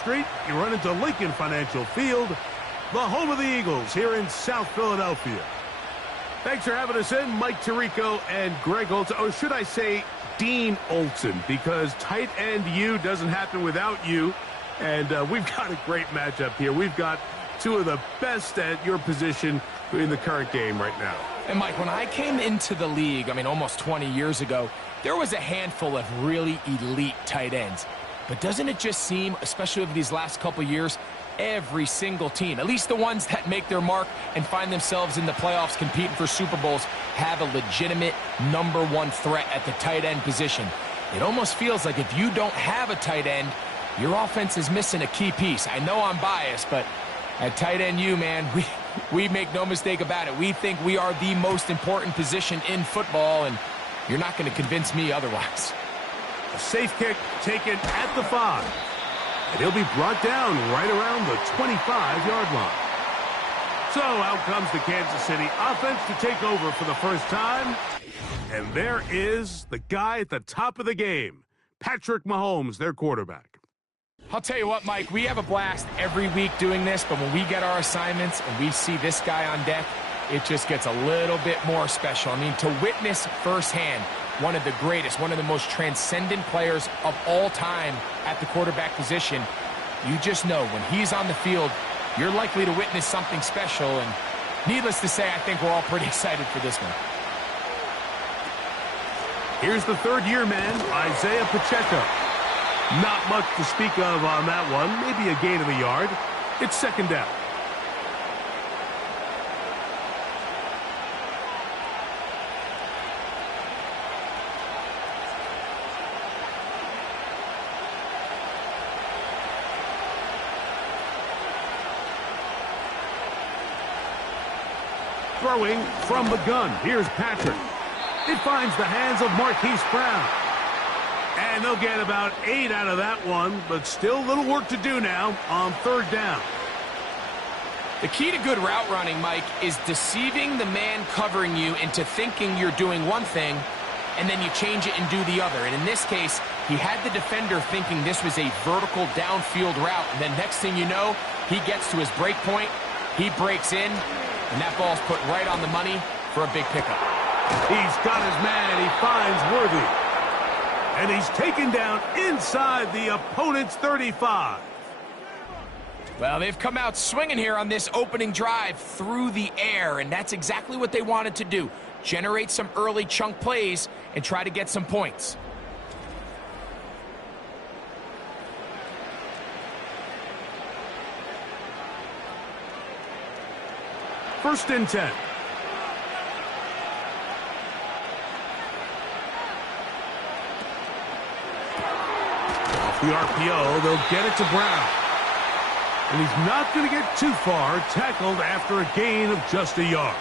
Street, you run into Lincoln Financial Field, the home of the Eagles here in South Philadelphia. Thanks for having us in, Mike Tirico and Greg Olson. Or should I say Dean Olson, because tight end U doesn't happen without you. And we've got a great matchup here. We've got two of the best at your position in the current game right now. And Mike, when I came into the league, almost 20 years ago, there was a handful of really elite tight ends. But doesn't it just seem, especially over these last couple years, every single team, at least the ones that make their mark and find themselves in the playoffs competing for Super Bowls, have a legitimate #1 threat at the tight end position. It almost feels like if you don't have a tight end, your offense is missing a key piece. I know I'm biased, but at tight end U, man, we make no mistake about it. We think we are the most important position in football, and you're not going to convince me otherwise. A safe kick taken at the 5. And he'll be brought down right around the 25-yard line. So out comes the Kansas City offense to take over for the first time. And there is the guy at the top of the game, Patrick Mahomes, their quarterback. I'll tell you what, Mike, we have a blast every week doing this, but when we get our assignments and we see this guy on deck, it just gets a little bit more special. To witness firsthand one of the greatest, one of the most transcendent players of all time at the quarterback position, you just know when he's on the field, you're likely to witness something special. And needless to say, I think we're all pretty excited for this one. Here's the third-year man, Isaiah Pacheco. Not much to speak of on that one. Maybe a gain of a yard. It's second down. Throwing from the gun. Here's Patrick. It finds the hands of Marquise Brown. And they'll get about 8 out of that one, but still little work to do now on third down. The key to good route running, Mike, is deceiving the man covering you into thinking you're doing one thing, and then you change it and do the other. And in this case, he had the defender thinking this was a vertical downfield route. And then next thing you know, he gets to his break point, he breaks in, and that ball's put right on the money for a big pickup. He's got his man. He finds Worthy. And he's taken down inside the opponent's 35. Well, they've come out swinging here on this opening drive through the air, and that's exactly what they wanted to do. Generate some early chunk plays and try to get some points. First and 10. Off the RPO, they'll get it to Brown. And he's not going to get too far, tackled after a gain of just a yard.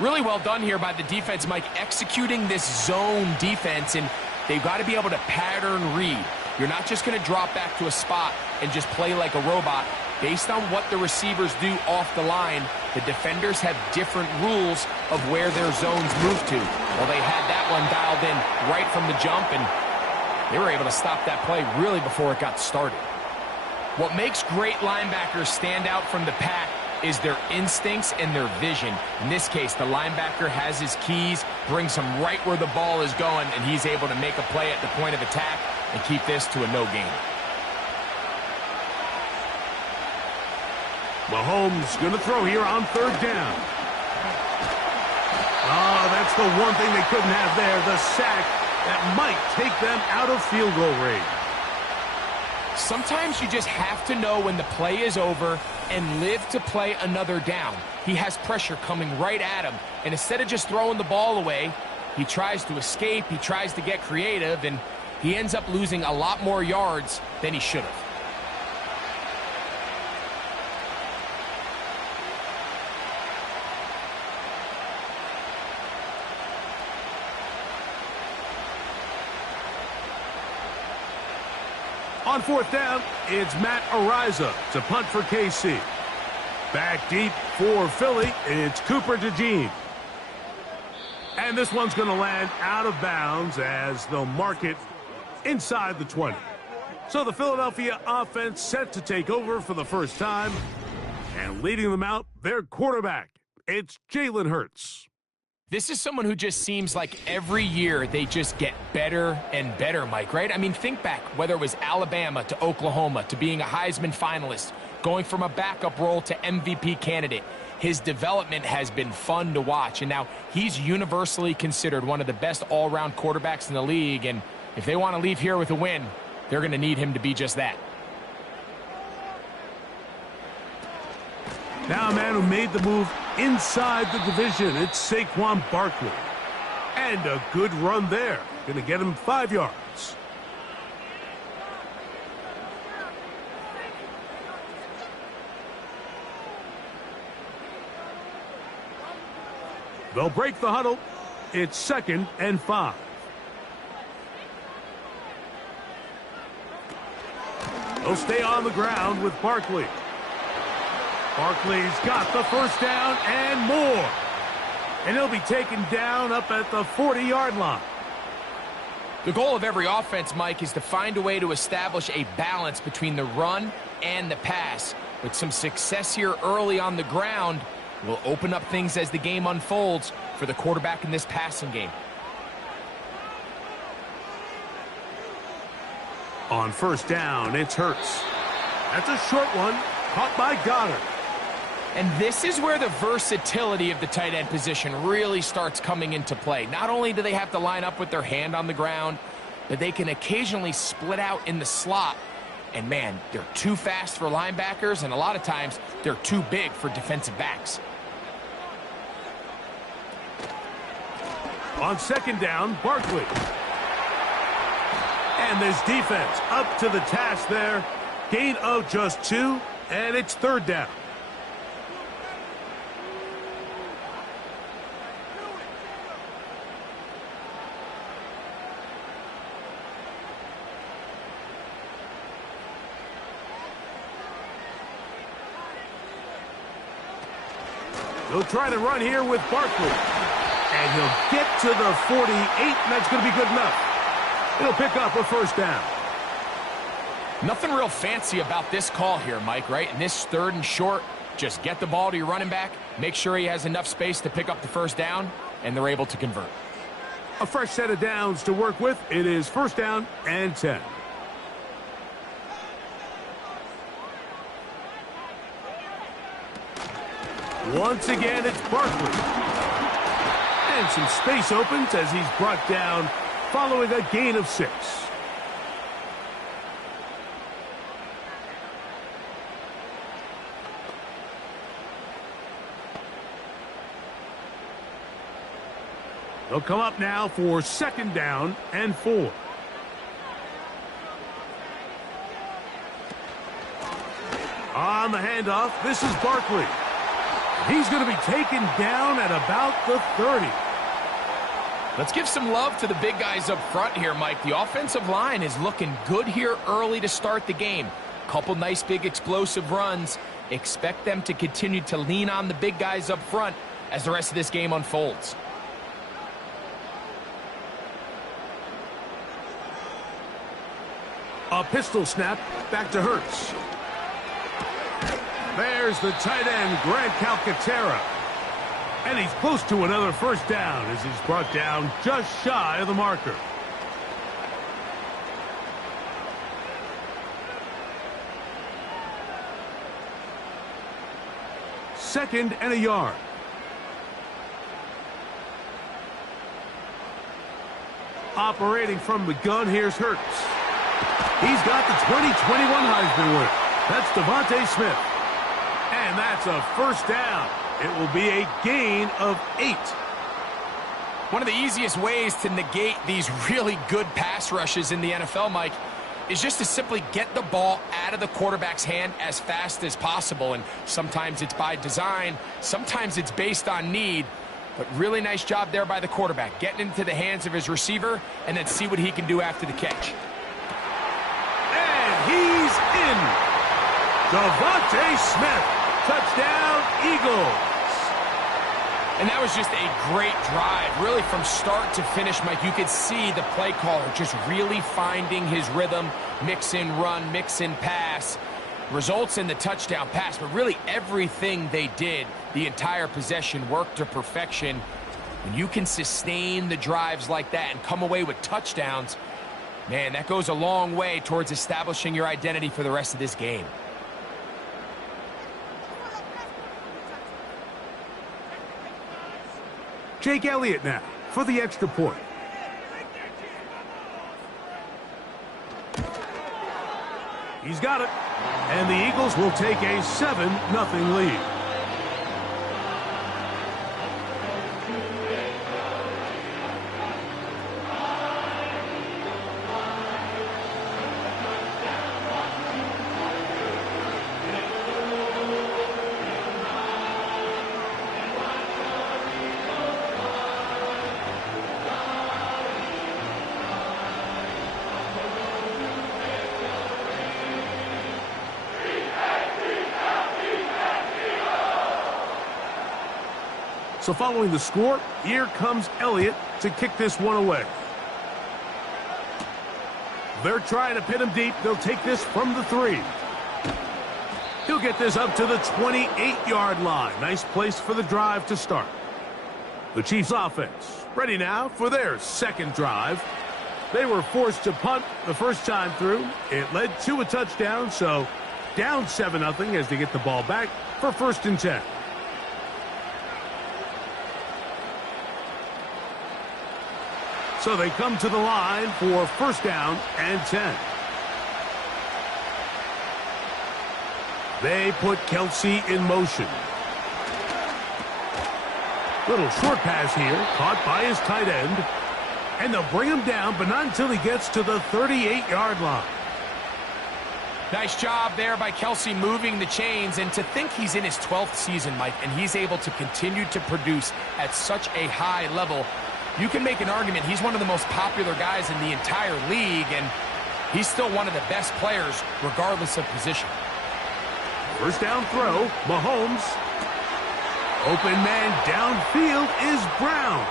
Really well done here by the defense, Mike, executing this zone defense, and they've got to be able to pattern read. You're not just going to drop back to a spot and just play like a robot. Based on what the receivers do off the line, the defenders have different rules of where their zones move to. Well, they had that one dialed in right from the jump, and they were able to stop that play really before it got started. What makes great linebackers stand out from the pack is their instincts and their vision. In this case, the linebacker has his keys, brings him right where the ball is going, and he's able to make a play at the point of attack and keep this to a no gain. Mahomes going to throw here on third down. Oh, that's the one thing they couldn't have there, the sack that might take them out of field goal range. Sometimes you just have to know when the play is over and live to play another down. He has pressure coming right at him, and instead of just throwing the ball away, he tries to escape, he tries to get creative, and he ends up losing a lot more yards than he should have. On fourth down, it's Matt Ariza to punt for KC. Back deep for Philly, it's Cooper DeJean. And this one's going to land out of bounds as they'll mark it inside the 20. So the Philadelphia offense set to take over for the first time. And leading them out, their quarterback. It's Jalen Hurts. This is someone who just seems like every year they just get better and better, Mike, right? I mean, think back, whether it was Alabama to Oklahoma to being a Heisman finalist, going from a backup role to MVP candidate. His development has been fun to watch, and now he's universally considered one of the best all-around quarterbacks in the league, and if they want to leave here with a win, they're going to need him to be just that. Now a man who made the move inside the division, it's Saquon Barkley. And a good run there. Going to get him 5 yards. They'll break the huddle. It's 2nd and 5. They'll stay on the ground with Barkley. Barkley's got the first down and more. And he'll be taken down up at the 40-yard line. The goal of every offense, Mike, is to find a way to establish a balance between the run and the pass. With some success here early on the ground, will open up things as the game unfolds for the quarterback in this passing game. On first down, it's Hurts. That's a short one, caught by Goddard. And this is where the versatility of the tight end position really starts coming into play. Not only do they have to line up with their hand on the ground, but they can occasionally split out in the slot. And man, they're too fast for linebackers, and a lot of times they're too big for defensive backs. On second down, Barkley. And this defense up to the task there. Gain of just 2, and it's 3rd down. He'll try to run here with Barkley. And he'll get to the 48, and that's going to be good enough. He'll pick up a first down. Nothing real fancy about this call here, Mike, right? In this 3rd and short, just get the ball to your running back, make sure he has enough space to pick up the first down, and they're able to convert. A fresh set of downs to work with. It is 1st down and 10. Once again, it's Barkley. And some space opens as he's brought down following a gain of 6. They'll come up now for 2nd down and 4. On the handoff, this is Barkley. He's going to be taken down at about the 30. Let's give some love to the big guys up front here, Mike. The offensive line is looking good here early to start the game. Couple nice big explosive runs. Expect them to continue to lean on the big guys up front as the rest of this game unfolds. A pistol snap back to Hurts. There's the tight end, Grant Calcaterra. And he's close to another first down as he's brought down just shy of the marker. Second and a yard. Operating from the gun, here's Hurts. He's got the 2021 Heisman winner. That's Devontae Smith. And that's a first down. It will be a gain of 8. One of the easiest ways to negate these really good pass rushes in the NFL, Mike, is just to simply get the ball out of the quarterback's hand as fast as possible. And sometimes it's by design, sometimes it's based on need. But really nice job there by the quarterback, getting into the hands of his receiver and then see what he can do after the catch. And he's in. Devontae Smith. Touchdown, Eagles. And that was just a great drive. Really, from start to finish, Mike, you could see the play caller just really finding his rhythm, mix in run, mix in pass. Results in the touchdown pass, but really everything they did, the entire possession, worked to perfection. When you can sustain the drives like that and come away with touchdowns, man, that goes a long way towards establishing your identity for the rest of this game. Jake Elliott now for the extra point. He's got it. And the Eagles will take a 7-0 lead. So following the score, here comes Elliott to kick this one away. They're trying to pin him deep. They'll take this from the 3. He'll get this up to the 28-yard line. Nice place for the drive to start. The Chiefs offense ready now for their second drive. They were forced to punt the first time through. It led to a touchdown, so down 7-0 as they get the ball back for 1st and 10. So they come to the line for 1st down and 10. They put Kelsey in motion. Little short pass here, caught by his tight end. And they'll bring him down, but not until he gets to the 38-yard line. Nice job there by Kelsey moving the chains. And to think he's in his 12th season, Mike, and he's able to continue to produce at such a high level, you can make an argument he's one of the most popular guys in the entire league, and he's still one of the best players regardless of position. 1st down throw, Mahomes. Open man downfield is Brown.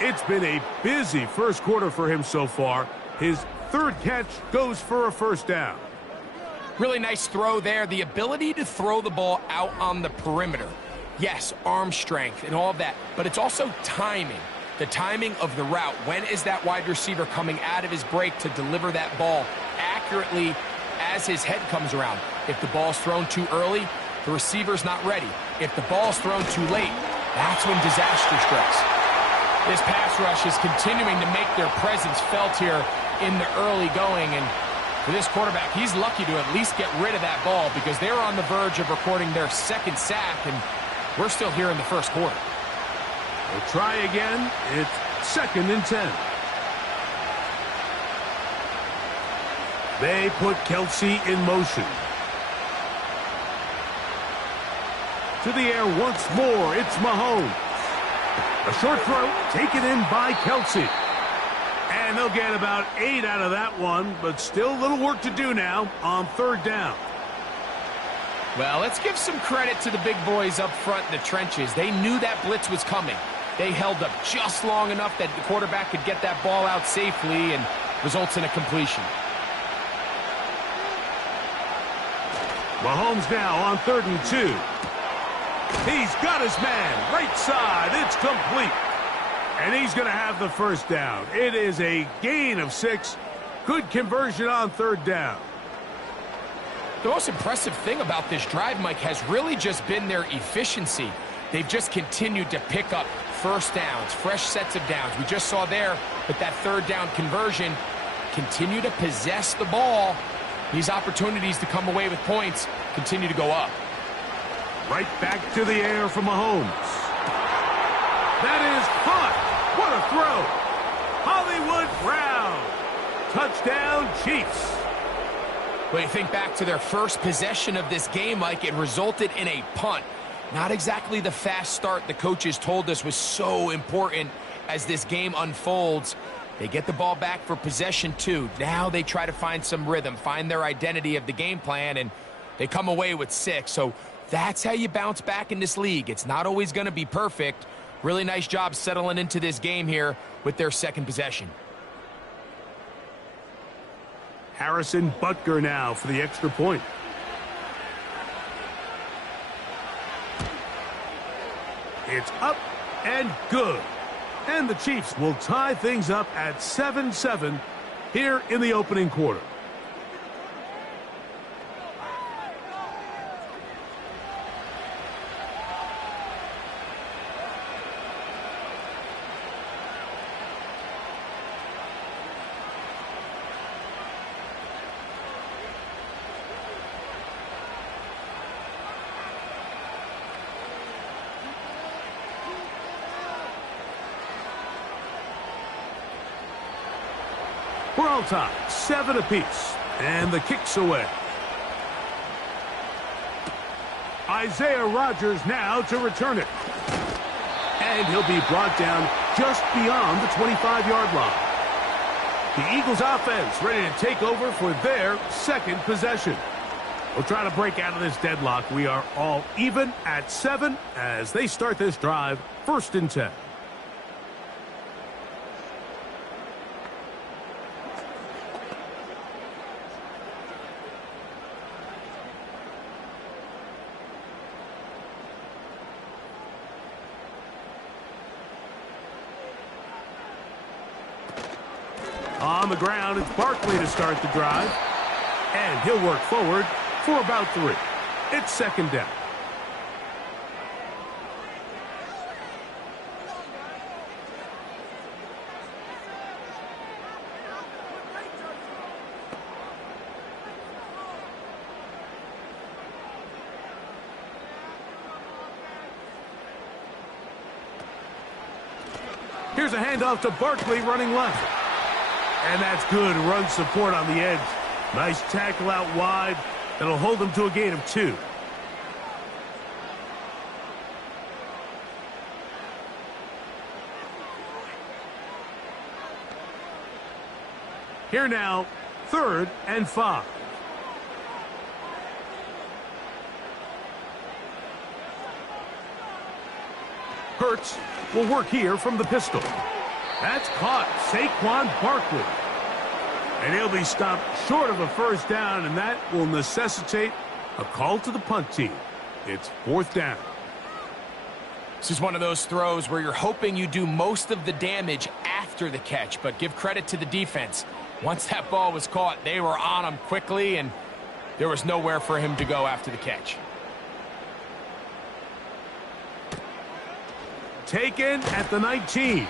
It's been a busy first quarter for him so far. His 3rd catch goes for a 1st down. Really nice throw there. The ability to throw the ball out on the perimeter. Yes, arm strength and all of that, but it's also timing. The timing of the route. When is that wide receiver coming out of his break to deliver that ball accurately as his head comes around? If the ball's thrown too early, the receiver's not ready. If the ball's thrown too late, that's when disaster strikes. This pass rush is continuing to make their presence felt here in the early going, and for this quarterback, he's lucky to at least get rid of that ball because they're on the verge of recording their 2nd sack, and we're still here in the 1st quarter. We'll try again. It's 2nd and 10. They put Kelsey in motion. To the air once more. It's Mahomes. A short throw taken in by Kelsey. And they'll get about 8 out of that one, but still a little work to do now on 3rd down. Well, let's give some credit to the big boys up front in the trenches. They knew that blitz was coming. They held up just long enough that the quarterback could get that ball out safely and results in a completion. Mahomes now on 3rd and 2. He's got his man right side. It's complete. And he's going to have the 1st down. It is a gain of 6. Good conversion on 3rd down. The most impressive thing about this drive, Mike, has really just been their efficiency. They've just continued to pick up 1st downs, fresh sets of downs. We just saw there with that 3rd down conversion, continue to possess the ball. These opportunities to come away with points continue to go up. Right back to the air from Mahomes. That is caught. What a throw. Hollywood Brown. Touchdown, Chiefs. When you think back to their first possession of this game, Mike, it resulted in a punt. Not exactly the fast start the coaches told us was so important as this game unfolds. They get the ball back for possession 2. Now they try to find some rhythm, find their identity of the game plan, and They come away with 6, so that's how you bounce back in this league. It's not always going to be perfect. Really nice job settling into this game here with their second possession. Harrison Butker now for the extra point. It's up and good. And the Chiefs will tie things up at 7-7 here in the opening quarter. We're all tied, 7 apiece, and the kick's away. Isaiah Rodgers now to return it. And he'll be brought down just beyond the 25-yard line. The Eagles offense ready to take over for their second possession. We'll try to break out of this deadlock. We are all even at 7 as they start this drive, 1st and 10. On the ground, it's Barkley to start the drive. And he'll work forward for about 3. It's 2nd down. Here's a handoff to Barkley running left. And that's good run support on the edge. Nice tackle out wide. That'll hold them to a gain of 2. Here now, 3rd and 5. Hurts will work here from the pistol. That's caught. Saquon Barkley. And he'll be stopped short of a 1st down, and that will necessitate a call to the punt team. It's 4th down. This is one of those throws where you're hoping you do most of the damage after the catch, but give credit to the defense. Once that ball was caught, they were on him quickly, and there was nowhere for him to go after the catch. Taken at the 19.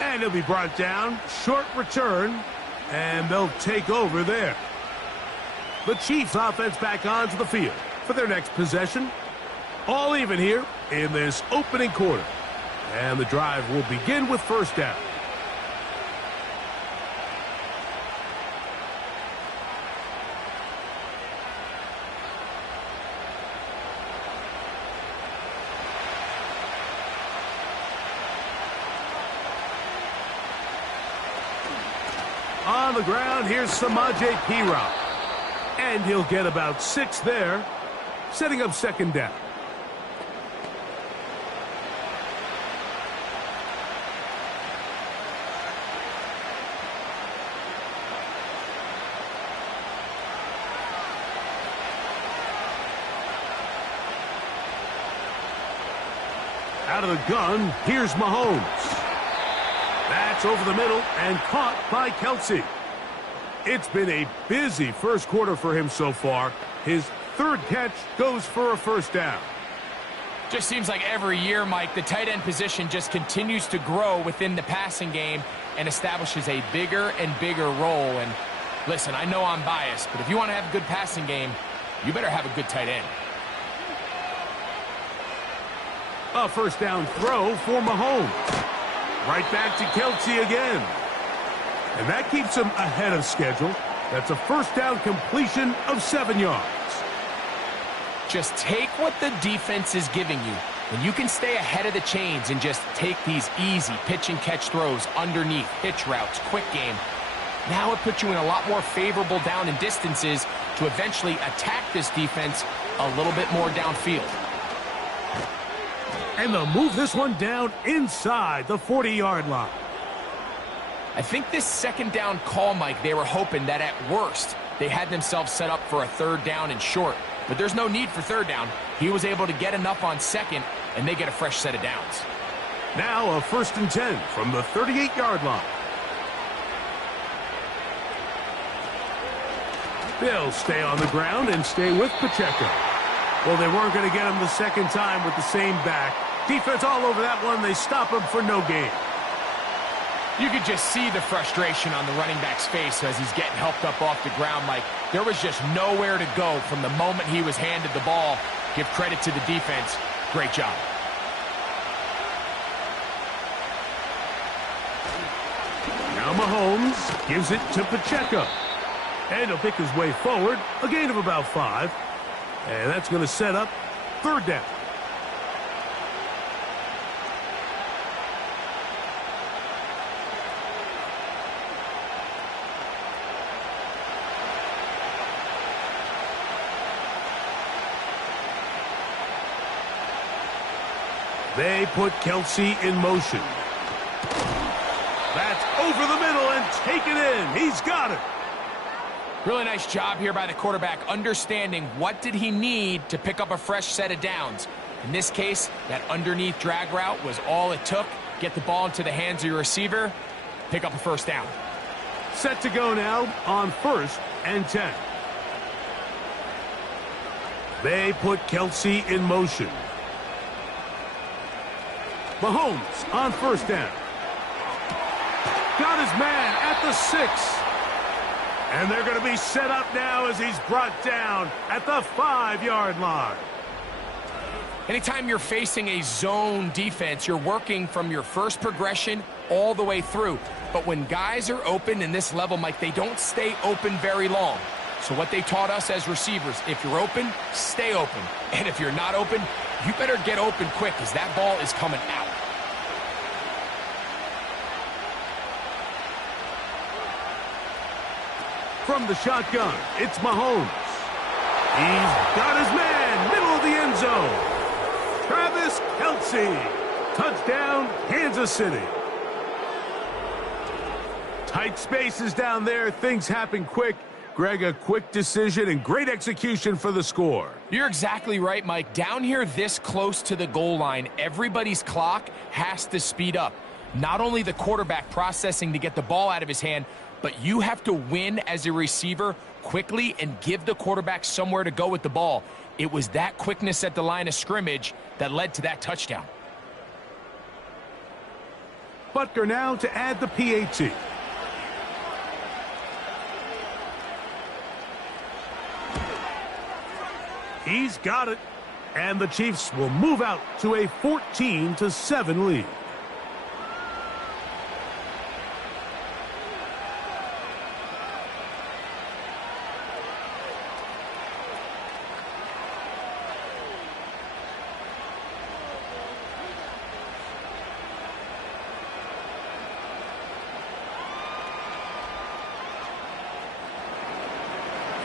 And he'll be brought down. Short return. And they'll take over there. The Chiefs offense back onto the field for their next possession. All even here in this opening quarter. And the drive will begin with 1st down. On the ground, here's Samaje Perine. And he'll get about 6 there, setting up 2nd down. Out of the gun, here's Mahomes. That's over the middle and caught by Kelsey. It's been a busy 1st quarter for him so far. His 3rd catch goes for a 1st down. Just seems like every year, Mike, the tight end position just continues to grow within the passing game and establishes a bigger and bigger role. And listen, I know I'm biased, but if you want to have a good passing game, you better have a good tight end. A 1st down throw for Mahomes. Right back to Kelsey again. And that keeps him ahead of schedule. That's a 1st down completion of 7 yards. Just take what the defense is giving you. When you can stay ahead of the chains and just take these easy pitch and catch throws underneath, hitch routes, quick game, now it puts you in a lot more favorable down and distances to to eventually attack this defense a little bit more downfield. And they'll move this one down inside the 40-yard line. I think this second down call, Mike, they were hoping that at worst they had themselves set up for a third down and short. But there's no need for third down. He was able to get enough on second, and they get a fresh set of downs. Now a 1st and 10 from the 38-yard line. They'll stay on the ground and stay with Pacheco. Well, they weren't going to get him the second time with the same back. Defense all over that one. They stop him for no gain. You could just see the frustration on the running back's face as he's getting helped up off the ground, Mike. There was just nowhere to go from the moment he was handed the ball. Give credit to the defense. Great job. Now Mahomes gives it to Pacheco. And he'll pick his way forward. A gain of about 5. And that's going to set up third down. They put Kelsey in motion. That's over the middle and taken in. He's got it. Really nice job here by the quarterback, understanding what did he need to pick up a fresh set of downs. In this case, that underneath drag route was all it took. Get the ball into the hands of your receiver, pick up a first down. Set to go now on 1st and 10. They put Kelsey in motion. Mahomes on 1st down. Got his man at the 6. And they're going to be set up now as he's brought down at the 5-yard line. Anytime you're facing a zone defense, you're working from your first progression all the way through. But when guys are open in this level, Mike, they don't stay open very long. So what they taught us as receivers, if you're open, stay open. And if you're not open, you better get open quick because that ball is coming out. From the shotgun, it's Mahomes. He's got his man, middle of the end zone. Travis Kelsey. Touchdown, Kansas City. Tight spaces down there. Things happen quick. Greg, a quick decision and great execution for the score. You're exactly right, Mike. Down here this close to the goal line, everybody's clock has to speed up. Not only the quarterback processing to get the ball out of his hand, but you have to win as a receiver quickly and give the quarterback somewhere to go with the ball. It was that quickness at the line of scrimmage that led to that touchdown. Butker now to add the PAT. He's got it. And the Chiefs will move out to a 14-7 lead.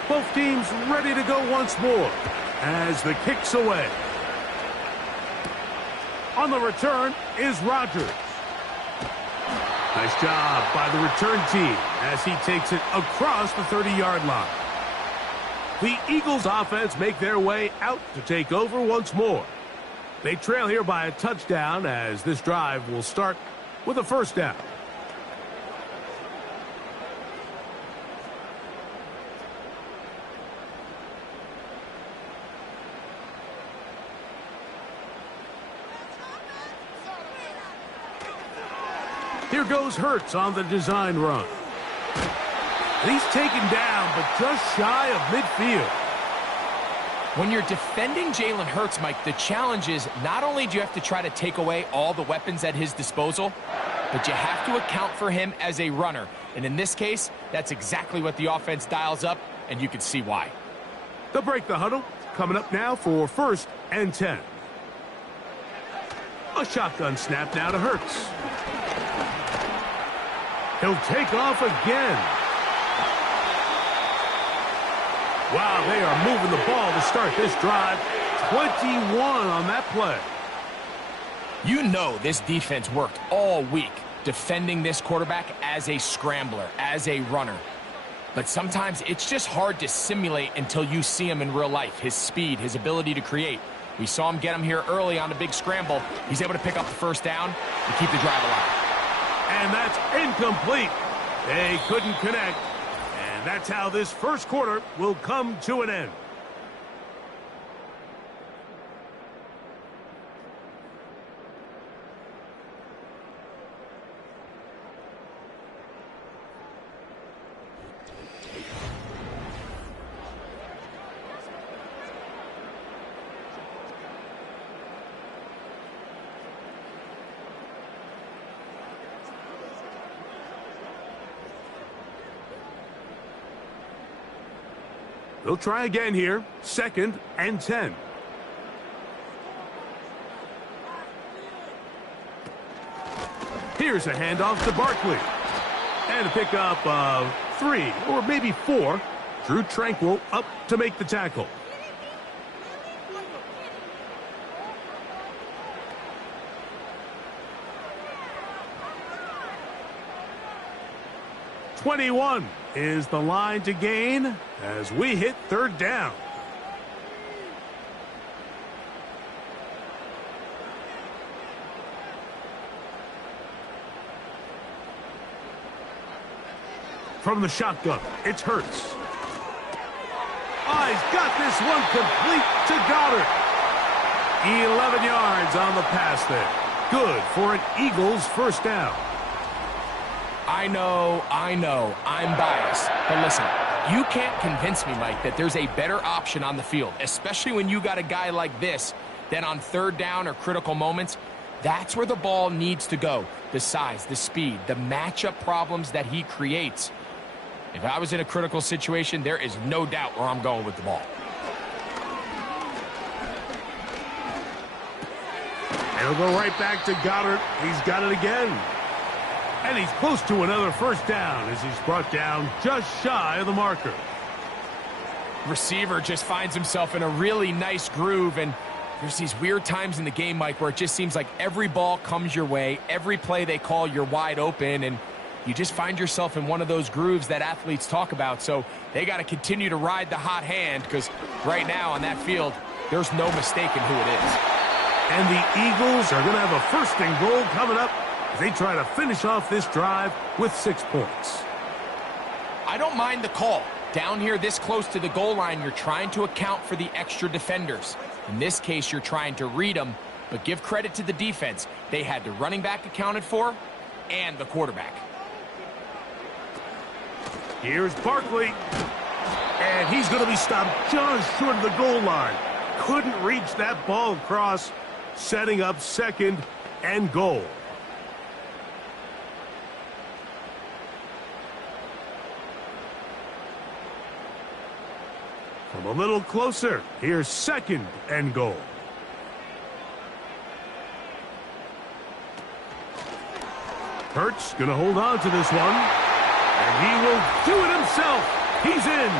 Both teams ready to go once more as the kick's away. On the return is Rodgers. Nice job by the return team as he takes it across the 30-yard line. The Eagles offense make their way out to take over once more. They trail here by a touchdown as this drive will start with a first down. Here goes Hurts on the design run. He's taken down, but just shy of midfield. When you're defending Jalen Hurts, Mike, the challenge is not only do you have to try to take away all the weapons at his disposal, but you have to account for him as a runner. And in this case, that's exactly what the offense dials up, and you can see why. They'll break the huddle. Coming up now for 1st and 10. A shotgun snap now to Hurts. He'll take off again. Wow, they are moving the ball to start this drive. 21 on that play. You know this defense worked all week defending this quarterback as a scrambler, as a runner. But sometimes it's just hard to simulate until you see him in real life, his speed, his ability to create. We saw him get him here early on a big scramble. He's able to pick up the first down and keep the drive alive. And that's incomplete. They couldn't connect. And that's how this first quarter will come to an end. They'll try again here. 2nd and 10. Here's a handoff to Barkley. And a pickup of 3 or maybe 4. Drew Tranquil up to make the tackle. "21 is the line to gain as we hit 3rd down. From the shotgun, it's Hurts. Oh, he's got this one complete to Goddard. 11 yards on the pass there. Good for an Eagles first down. I know, I'm biased. But listen, you can't convince me, Mike, that there's a better option on the field, especially when you got a guy like this, that on 3rd down or critical moments, that's where the ball needs to go. The size, the speed, the matchup problems that he creates. If I was in a critical situation, there is no doubt where I'm going with the ball. And he'll go right back to Goddard. He's got it again. And he's close to another first down as he's brought down just shy of the marker. Receiver just finds himself in a really nice groove, and there's these weird times in the game, Mike, where it just seems like every ball comes your way, every play they call, you're wide open, and you just find yourself in one of those grooves that athletes talk about. So they got to continue to ride the hot hand, because right now on that field, there's no mistaking who it is. And the Eagles are going to have a 1st and goal coming up as they try to finish off this drive with 6 points. I don't mind the call. Down here this close to the goal line, you're trying to account for the extra defenders. In this case, you're trying to read them, but give credit to the defense. They had the running back accounted for and the quarterback. Here's Barkley. And he's going to be stopped just short of the goal line. Couldn't reach that ball across, setting up 2nd and goal. From a little closer, here's 2nd and goal. Hurts going to hold on to this one. And he will do it himself. He's in.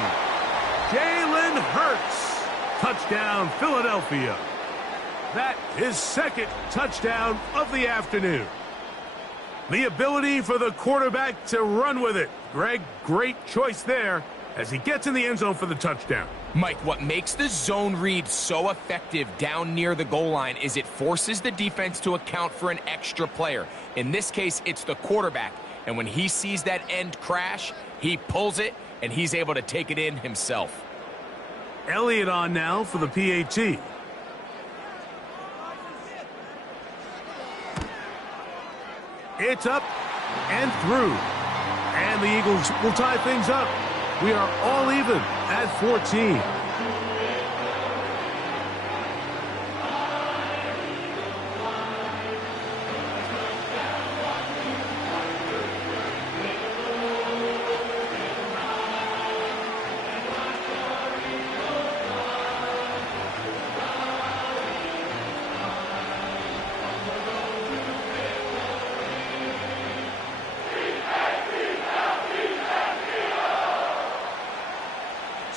Jalen Hurts. Touchdown, Philadelphia. That is 2nd touchdown of the afternoon. The ability for the quarterback to run with it. Greg, great choice there as he gets in the end zone for the touchdown. Mike, what makes the zone read so effective down near the goal line is it forces the defense to account for an extra player. In this case, it's the quarterback. And when he sees that end crash, he pulls it, and he's able to take it in himself. Elliott on now for the PAT. It's up and through. And the Eagles will tie things up. We are all even at 14.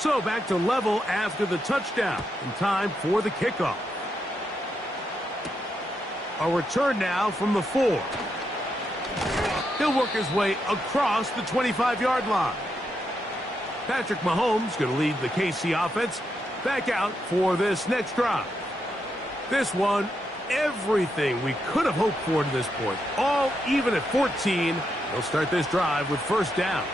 So back to level after the touchdown. In time for the kickoff. A return now from the 4. He'll work his way across the 25-yard line. Patrick Mahomes going to lead the KC offense back out for this next drive. This one, everything we could have hoped for to this point. All even at 14. They'll start this drive with first down.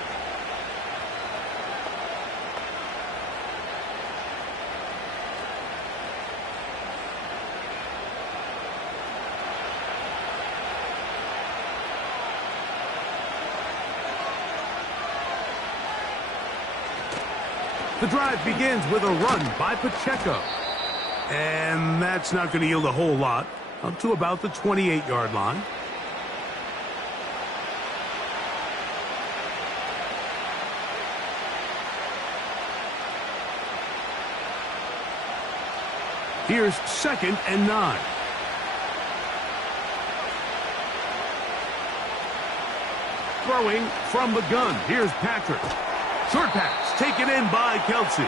The drive begins with a run by Pacheco. And that's not going to yield a whole lot. Up to about the 28-yard line. Here's 2nd and 9. Throwing from the gun. Here's Patrick. Short pass taken in by Kelsey.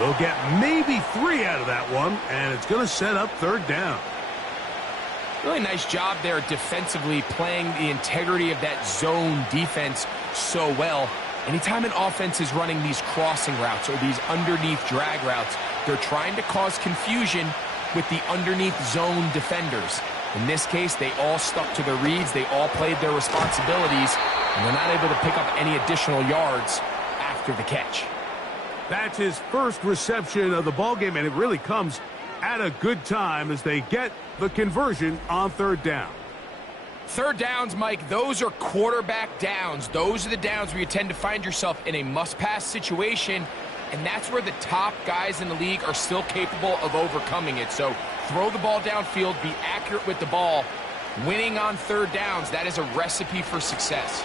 They'll get maybe 3 out of that one, and it's going to set up third down. Really nice job there defensively, playing the integrity of that zone defense so well. Anytime an offense is running these crossing routes or these underneath drag routes, they're trying to cause confusion with the underneath zone defenders. In this case, they all stuck to their reads. They all played their responsibilities, and they're not able to pick up any additional yards after the catch. That's his first reception of the ballgame, and it really comes at a good time as they get the conversion on third down. Third downs, Mike, those are quarterback downs. Those are the downs where you tend to find yourself in a must-pass situation, and that's where the top guys in the league are still capable of overcoming it. So throw the ball downfield, be accurate with the ball. Winning on third downs, that is a recipe for success.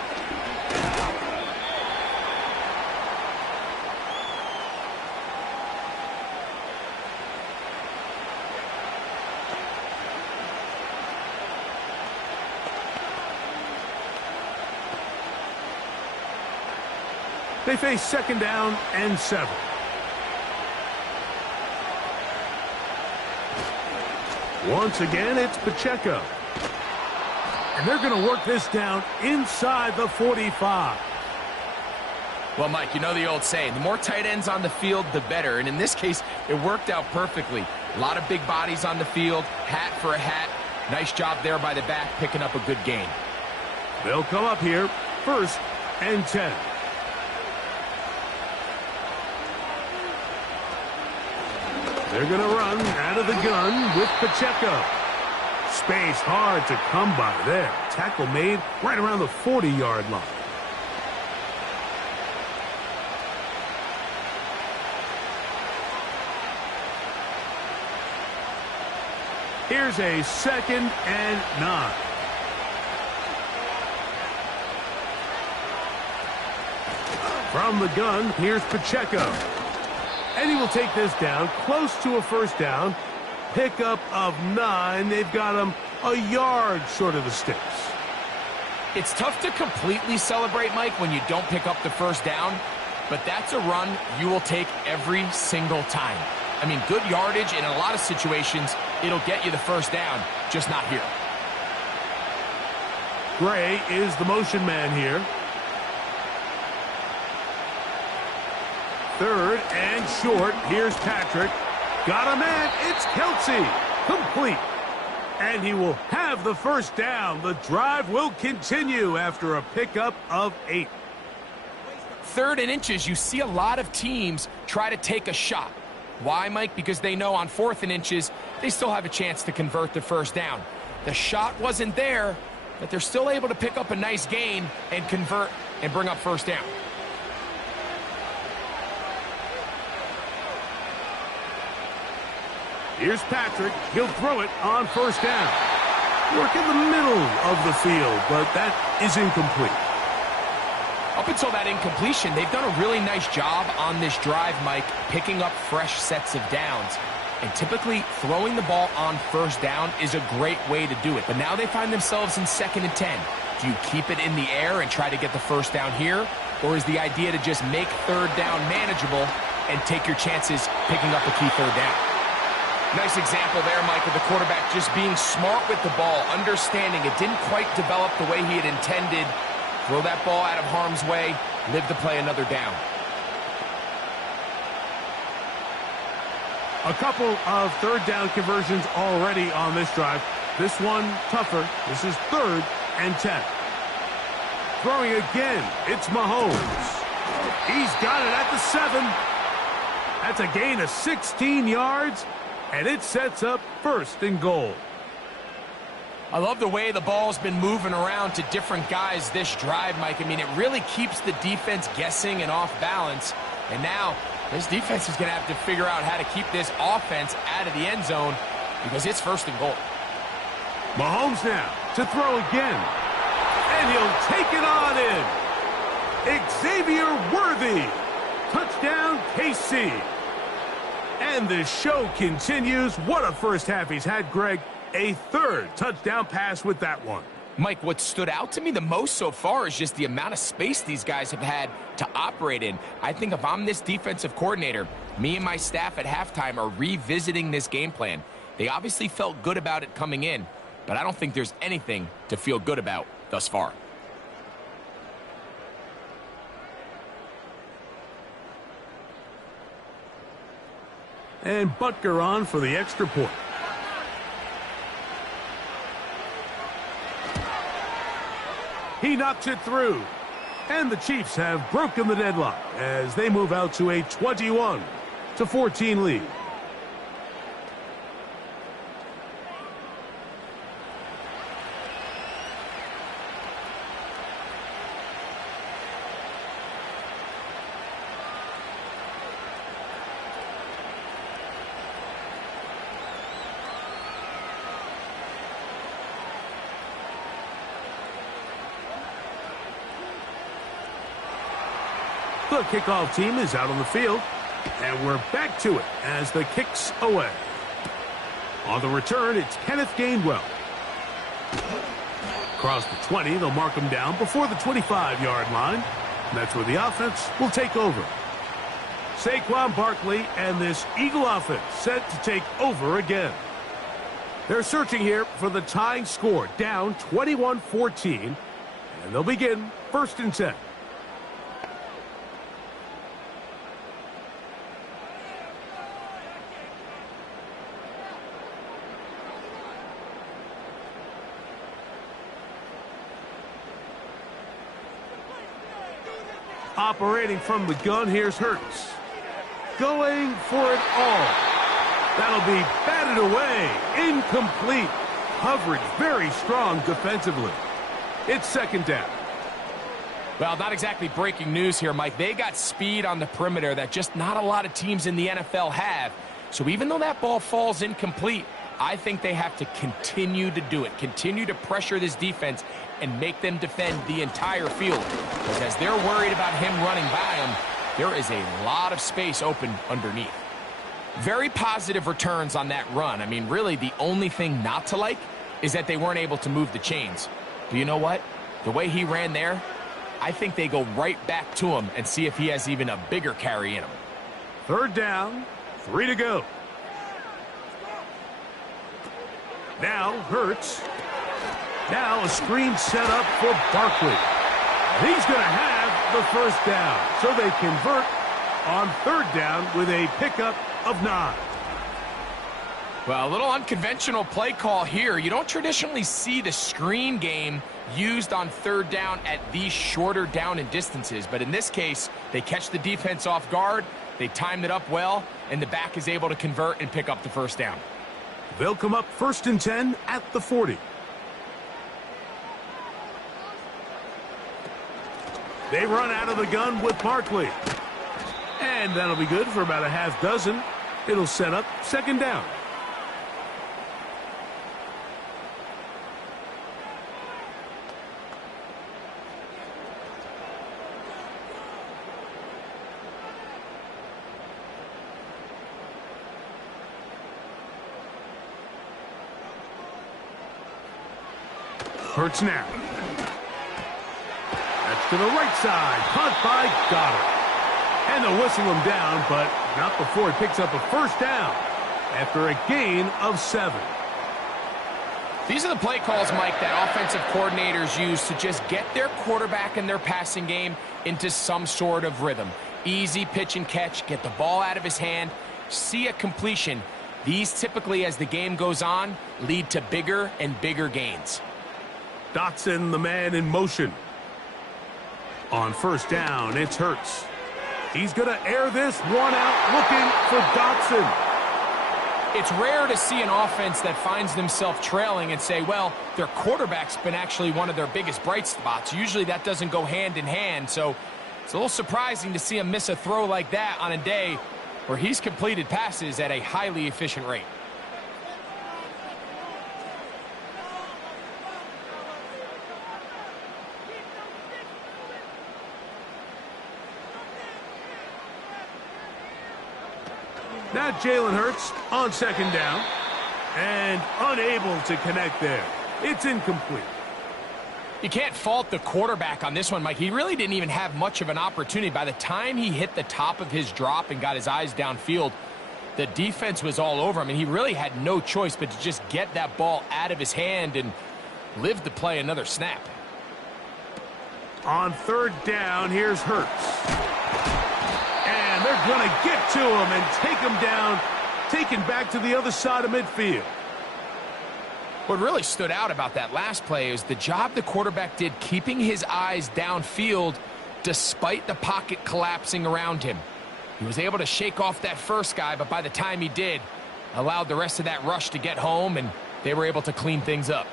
They face 2nd down and 7. Once again, it's Pacheco. And they're going to work this down inside the 45. Well, Mike, you know the old saying, the more tight ends on the field, the better. And in this case, it worked out perfectly. A lot of big bodies on the field, hat for a hat. Nice job there by the back, picking up a good gain. They'll come up here, 1st and 10. They're going to run out of the gun with Pacheco. Space hard to come by there. Tackle made right around the 40-yard line. Here's a 2nd and 9. From the gun, here's Pacheco. And he will take this down close to a first down. Pickup of 9. They've got him a yard short of the sticks. It's tough to completely celebrate, Mike, when you don't pick up the first down, but that's a run you will take every single time. I mean, good yardage, and in a lot of situations, it'll get you the first down, just not here. Gray is the motion man here. 3rd and short. Here's Patrick. Got a man. It's Kelsey. Complete. And he will have the first down. The drive will continue after a pickup of 8. 3rd and inches, you see a lot of teams try to take a shot. Why, Mike? Because they know on 4th and inches, they still have a chance to convert the first down. The shot wasn't there, but they're still able to pick up a nice gain and convert and bring up first down. Here's Patrick. He'll throw it on first down. Work in the middle of the field, but that is incomplete. Up until that incompletion, they've done a really nice job on this drive, Mike, picking up fresh sets of downs. And typically, throwing the ball on first down is a great way to do it. But now they find themselves in 2nd and 10. Do you keep it in the air and try to get the first down here? or is the idea to just make third down manageable and take your chances picking up a key third down? Nice example there, Mike, of the quarterback just being smart with the ball, understanding it didn't quite develop the way he had intended. Throw that ball out of harm's way, live to play another down. A couple of third down conversions already on this drive. This one tougher. This is 3rd and 10. Throwing again, it's Mahomes. He's got it at the 7. That's a gain of 16 yards, and it sets up 1st and goal. I love the way the ball's been moving around to different guys this drive, Mike. I mean, it really keeps the defense guessing and off balance. And now, this defense is going to have to figure out how to keep this offense out of the end zone because it's 1st and goal. Mahomes now to throw again. And he'll take it on in. Xavier Worthy. Touchdown, KC. And the show continues. What a first half he's had, Greg. A 3rd touchdown pass with that one. Mike, what stood out to me the most so far is just the amount of space these guys have had to operate in. I think if I'm this defensive coordinator, me and my staff at halftime are revisiting this game plan. They obviously felt good about it coming in, but I don't think there's anything to feel good about thus far. And Butker on for the extra point. He knocks it through. And the Chiefs have broken the deadlock as they move out to a 21-14 lead. The kickoff team is out on the field, and we're back to it as the kick's away. On the return, it's Kenneth Gainwell. Across the 20, they'll mark him down before the 25-yard line. And that's where the offense will take over. Saquon Barkley and this Eagle offense set to take over again. They're searching here for the tying score, down 21-14, and they'll begin 1st and 10. Operating from the gun, here's Hurts. Going for it all. That'll be batted away. Incomplete. Coverage very strong defensively. It's 2nd down. Well, not exactly breaking news here, Mike. They got speed on the perimeter that just not a lot of teams in the NFL have. So even though that ball falls incomplete, I think they have to continue to do it. Continue to pressure this defense and make them defend the entire field. Because as they're worried about him running by them, there is a lot of space open underneath. Very positive returns on that run. I mean, really, the only thing not to like is that they weren't able to move the chains. But you know what? The way he ran there, I think they go right back to him and see if he has even a bigger carry in him. 3rd down, 3 to go. Now Hurts. Now a screen set up for Barkley. He's going to have the 1st down. So they convert on 3rd down with a pickup of 9. Well, a little unconventional play call here. You don't traditionally see the screen game used on 3rd down at these shorter down and distances. But in this case, they catch the defense off guard. They timed it up well, and the back is able to convert and pick up the 1st down. They'll come up 1st and 10 at the 40. They run out of the gun with Barkley. And that'll be good for about a half dozen. It'll set up 2nd down. Hurts now. That's to the right side. Caught by Goddard. And they'll whistle him down, but not before he picks up a first down after a gain of 7. These are the play calls, Mike, that offensive coordinators use to just get their quarterback and their passing game into some sort of rhythm. Easy pitch and catch, get the ball out of his hand, see a completion. These typically, as the game goes on, lead to bigger and bigger gains. Dotson, the man in motion. On first down, it's Hurts. He's going to air this one out, looking for Dotson. It's rare to see an offense that finds themselves trailing and say, well, their quarterback's been actually one of their biggest bright spots. Usually that doesn't go hand in hand, so it's a little surprising to see him miss a throw like that on a day where he's completed passes at a highly efficient rate. Now Jalen Hurts on second down and unable to connect there. It's incomplete. You can't fault the quarterback on this one, Mike. He really didn't even have much of an opportunity. By the time he hit the top of his drop and got his eyes downfield, the defense was all over him, and he really had no choice but to just get that ball out of his hand and live to play another snap. On third down, here's Hurts. And they're going to get to him and take him down, taken back to the other side of midfield. What really stood out about that last play is the job the quarterback did keeping his eyes downfield despite the pocket collapsing around him. He was able to shake off that first guy, but by the time he did, allowed the rest of that rush to get home, and they were able to clean things up.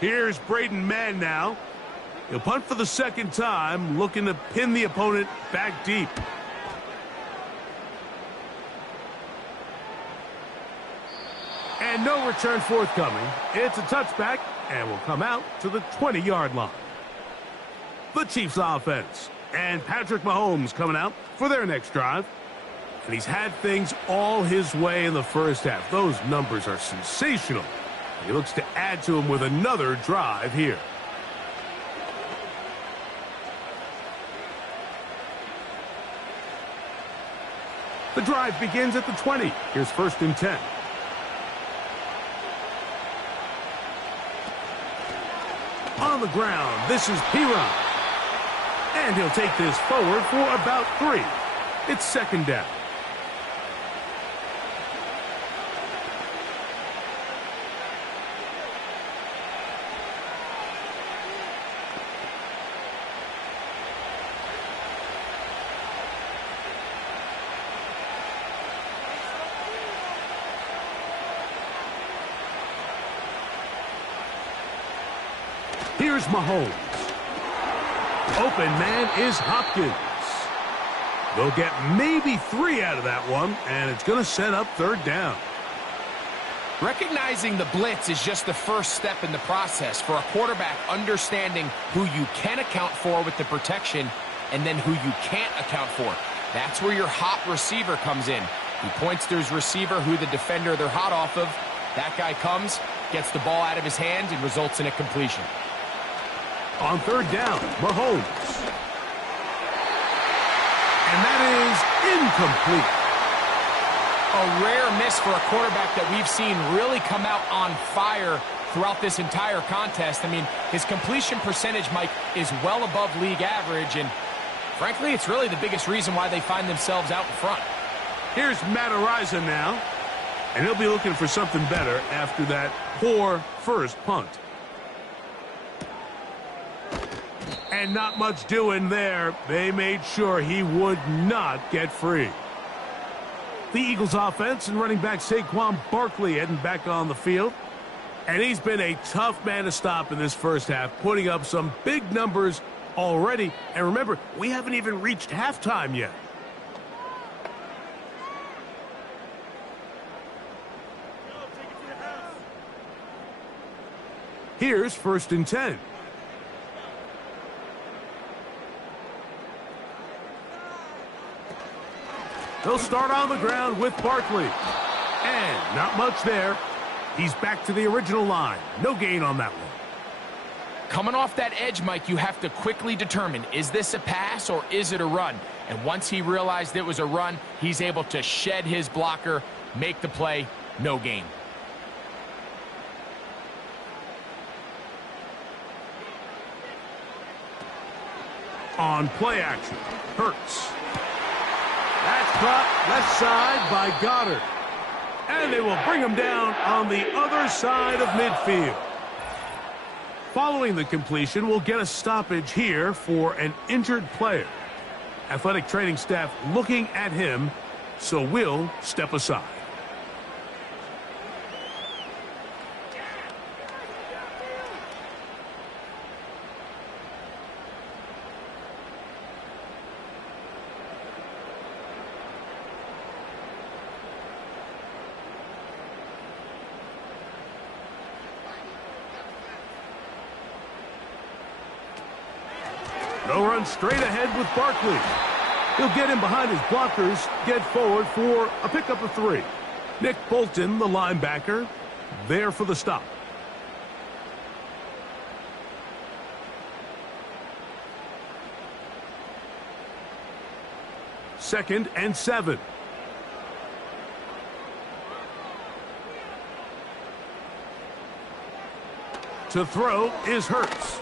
Here's Braden Mann now. He'll punt for the second time, looking to pin the opponent back deep. And no return forthcoming. It's a touchback and will come out to the 20-yard line. The Chiefs offense and Patrick Mahomes coming out for their next drive. And he's had things all his way in the first half. Those numbers are sensational. He looks to add to him with another drive here. The drive begins at the 20. Here's first and 10. On the ground, this is Piron. And he'll take this forward for about 3. It's second down. Here's Mahomes. Open man is Hopkins. They'll get maybe 3 out of that one, and it's going to set up third down. Recognizing the blitz is just the first step in the process for a quarterback understanding who you can account for with the protection and then who you can't account for. That's where your hot receiver comes in. He points to his receiver who the defender they're hot off of. That guy comes, gets the ball out of his hand, and results in a completion. On third down, Mahomes. And that is incomplete. A rare miss for a quarterback that we've seen really come out on fire throughout this entire contest. I mean, his completion percentage, Mike, is well above league average, and frankly, it's really the biggest reason why they find themselves out in front. Here's Matt Araiza now, and he'll be looking for something better after that poor first punt. And not much doing there. They made sure he would not get free. The Eagles offense and running back Saquon Barkley heading back on the field. And he's been a tough man to stop in this first half, putting up some big numbers already. And remember, we haven't even reached halftime yet. Here's first and 10. They'll start on the ground with Barkley. And not much there. He's back to the original line. No gain on that one. Coming off that edge, Mike, you have to quickly determine, is this a pass or is it a run? And once he realized it was a run, he's able to shed his blocker, make the play, no gain. On play action, Hurts. That's caught left side by Goddard. And they will bring him down on the other side of midfield. Following the completion, we'll get a stoppage here for an injured player. Athletic training staff looking at him, so we'll step aside. They'll run straight ahead with Barkley. He'll get in behind his blockers, get forward for a pickup of 3. Nick Bolton, the linebacker, there for the stop. Second and 7. To throw is Hurts.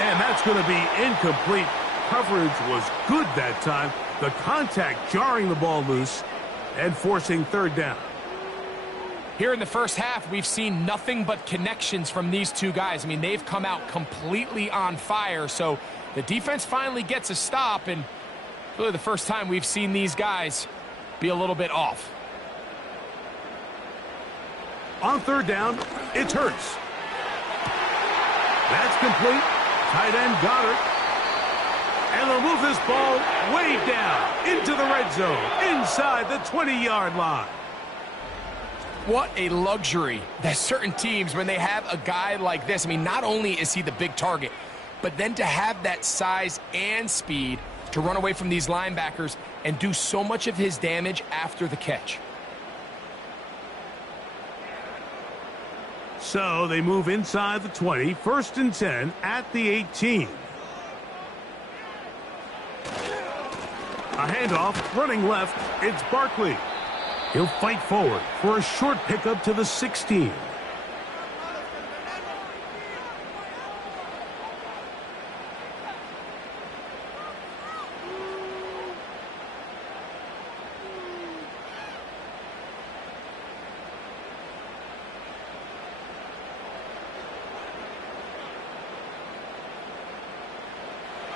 And that's going to be incomplete. Coverage was good that time. The contact jarring the ball loose and forcing third down. Here in the first half, we've seen nothing but connections from these two guys. I mean, they've come out completely on fire. So the defense finally gets a stop, and really the first time we've seen these guys be a little bit off. On third down, it's Hurts. That's complete. Tight end Goddard. And they'll move this ball way down into the red zone, inside the 20-yard line. What a luxury that certain teams, when they have a guy like this, I mean, not only is he the big target, but then to have that size and speed to run away from these linebackers and do so much of his damage after the catch. So they move inside the 20, first and 10 at the 18. A handoff, running left, it's Barkley. He'll fight forward for a short pickup to the 16.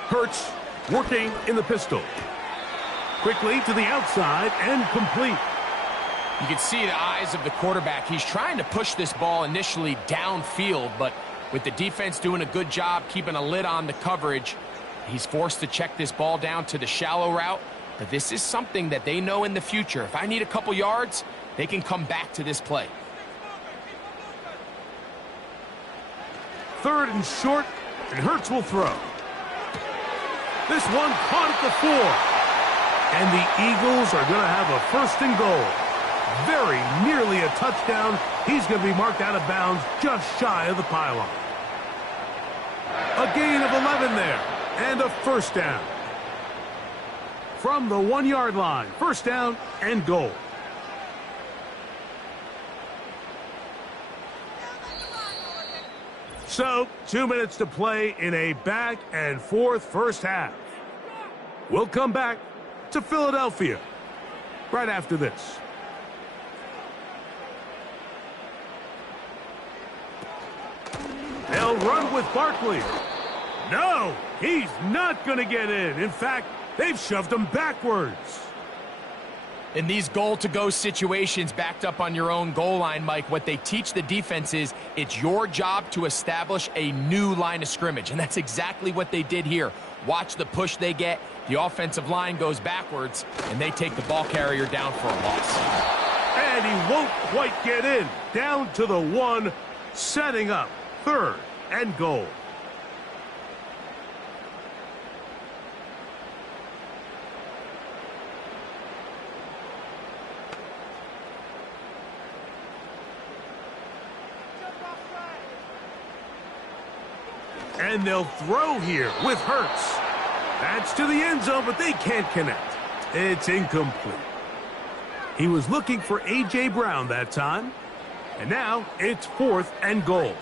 Hurts working in the pistol. Quickly to the outside and complete. You can see the eyes of the quarterback. He's trying to push this ball initially downfield, but with the defense doing a good job keeping a lid on the coverage, he's forced to check this ball down to the shallow route. But this is something that they know in the future. If I need a couple yards, they can come back to this play. Third and short, and Hurts will throw. This one caught at the 4. And the Eagles are going to have a first and goal. Very nearly a touchdown. He's going to be marked out of bounds just shy of the pylon. A gain of 11 there. And a first down. From the 1-yard line. First down and goal. So, 2 minutes to play in a back-and-forth first half. We'll come back to Philadelphia right after this. They'll run with Barkley. No, he's not going to get in. In fact, they've shoved him backwards. In these goal-to-go situations backed up on your own goal line, Mike, what they teach the defense is it's your job to establish a new line of scrimmage, and that's exactly what they did here. Watch the push they get. The offensive line goes backwards, and they take the ball carrier down for a loss. And he won't quite get in. Down to the 1, setting up third and goal. And they'll throw here with Hurts. That's to the end zone, but they can't connect. It's incomplete. He was looking for A.J. Brown that time. And now it's 4th and goal.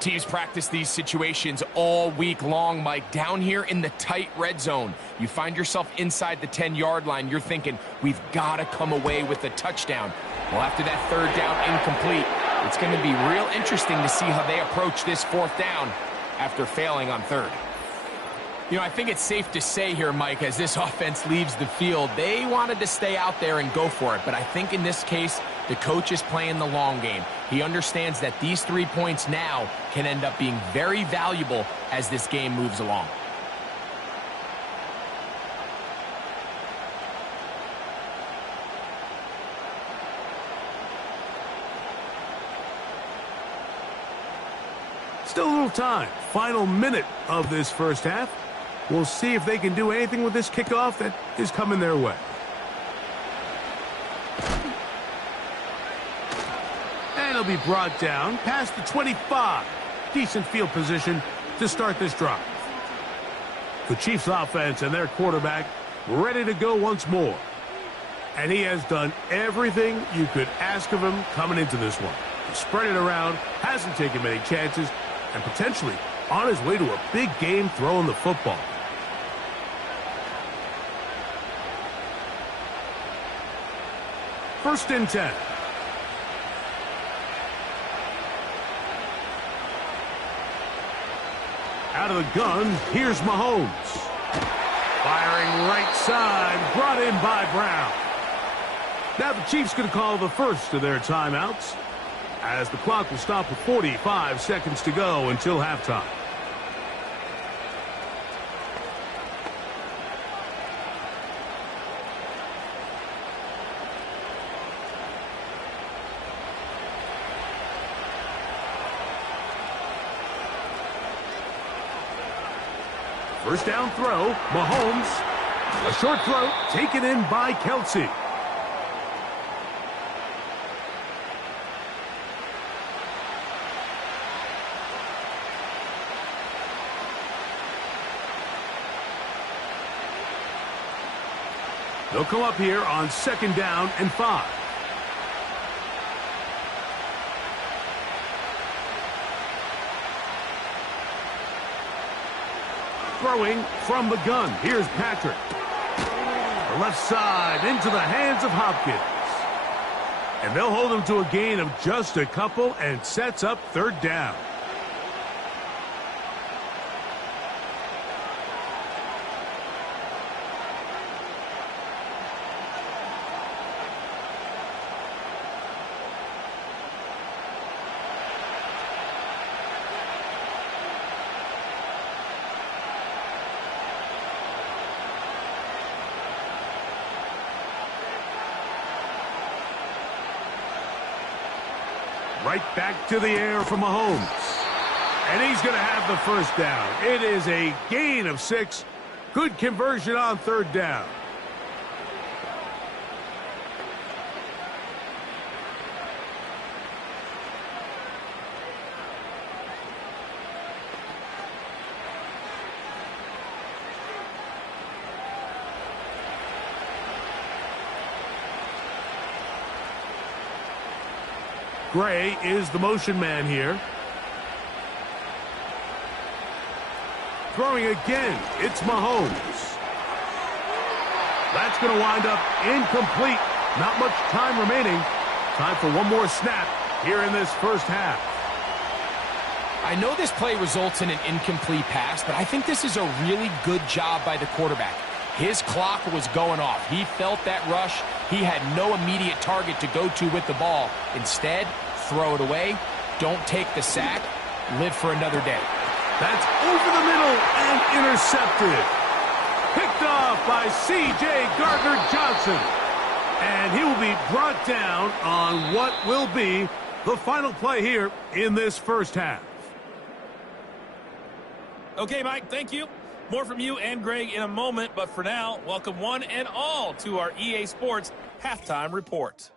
Teams practice these situations all week long, Mike. Down here in the tight red zone, you find yourself inside the 10-yard line. You're thinking, we've got to come away with a touchdown. Well, after that 3rd down incomplete, it's going to be real interesting to see how they approach this 4th down after failing on 3rd. You know, I think it's safe to say here, Mike, as this offense leaves the field, they wanted to stay out there and go for it. But I think in this case, the coach is playing the long game. He understands that these 3 points now can end up being very valuable as this game moves along. Still a little time. Final minute of this first half. We'll see if they can do anything with this kickoff that is coming their way. And it'll be brought down past the 25. Decent field position to start this drive. The Chiefs offense and their quarterback ready to go once more. And he has done everything you could ask of him coming into this one. He spread it around, hasn't taken many chances, and potentially on his way to a big game throwing the football. First and 10. Out of the gun, here's Mahomes. Firing right side, brought in by Brown. Now the Chiefs going to call the first of their timeouts, as the clock will stop with 45 seconds to go until halftime. First down throw, Mahomes. A short throw taken in by Kelsey. They'll come up here on 2nd down and 5. Throwing from the gun. Here's Patrick. The left side into the hands of Hopkins. And they'll hold him to a gain of just a couple and sets up 3rd down. Right back to the air for Mahomes. And he's going to have the first down. It is a gain of 6. Good conversion on 3rd down. Gray is the motion man here. Throwing again, it's Mahomes. That's going to wind up incomplete. Not much time remaining. Time for one more snap here in this first half. I know this play results in an incomplete pass, but I think this is a really good job by the quarterback. His clock was going off. He felt that rush. He had no immediate target to go to with the ball. Instead, throw it away. Don't take the sack. Live for another day. That's over the middle and intercepted. Picked off by C.J. Gardner-Johnson. And he will be brought down on what will be the final play here in this first half. Okay, Mike, thank you. More from you and Greg in a moment, but for now, welcome one and all to our EA Sports Halftime Report.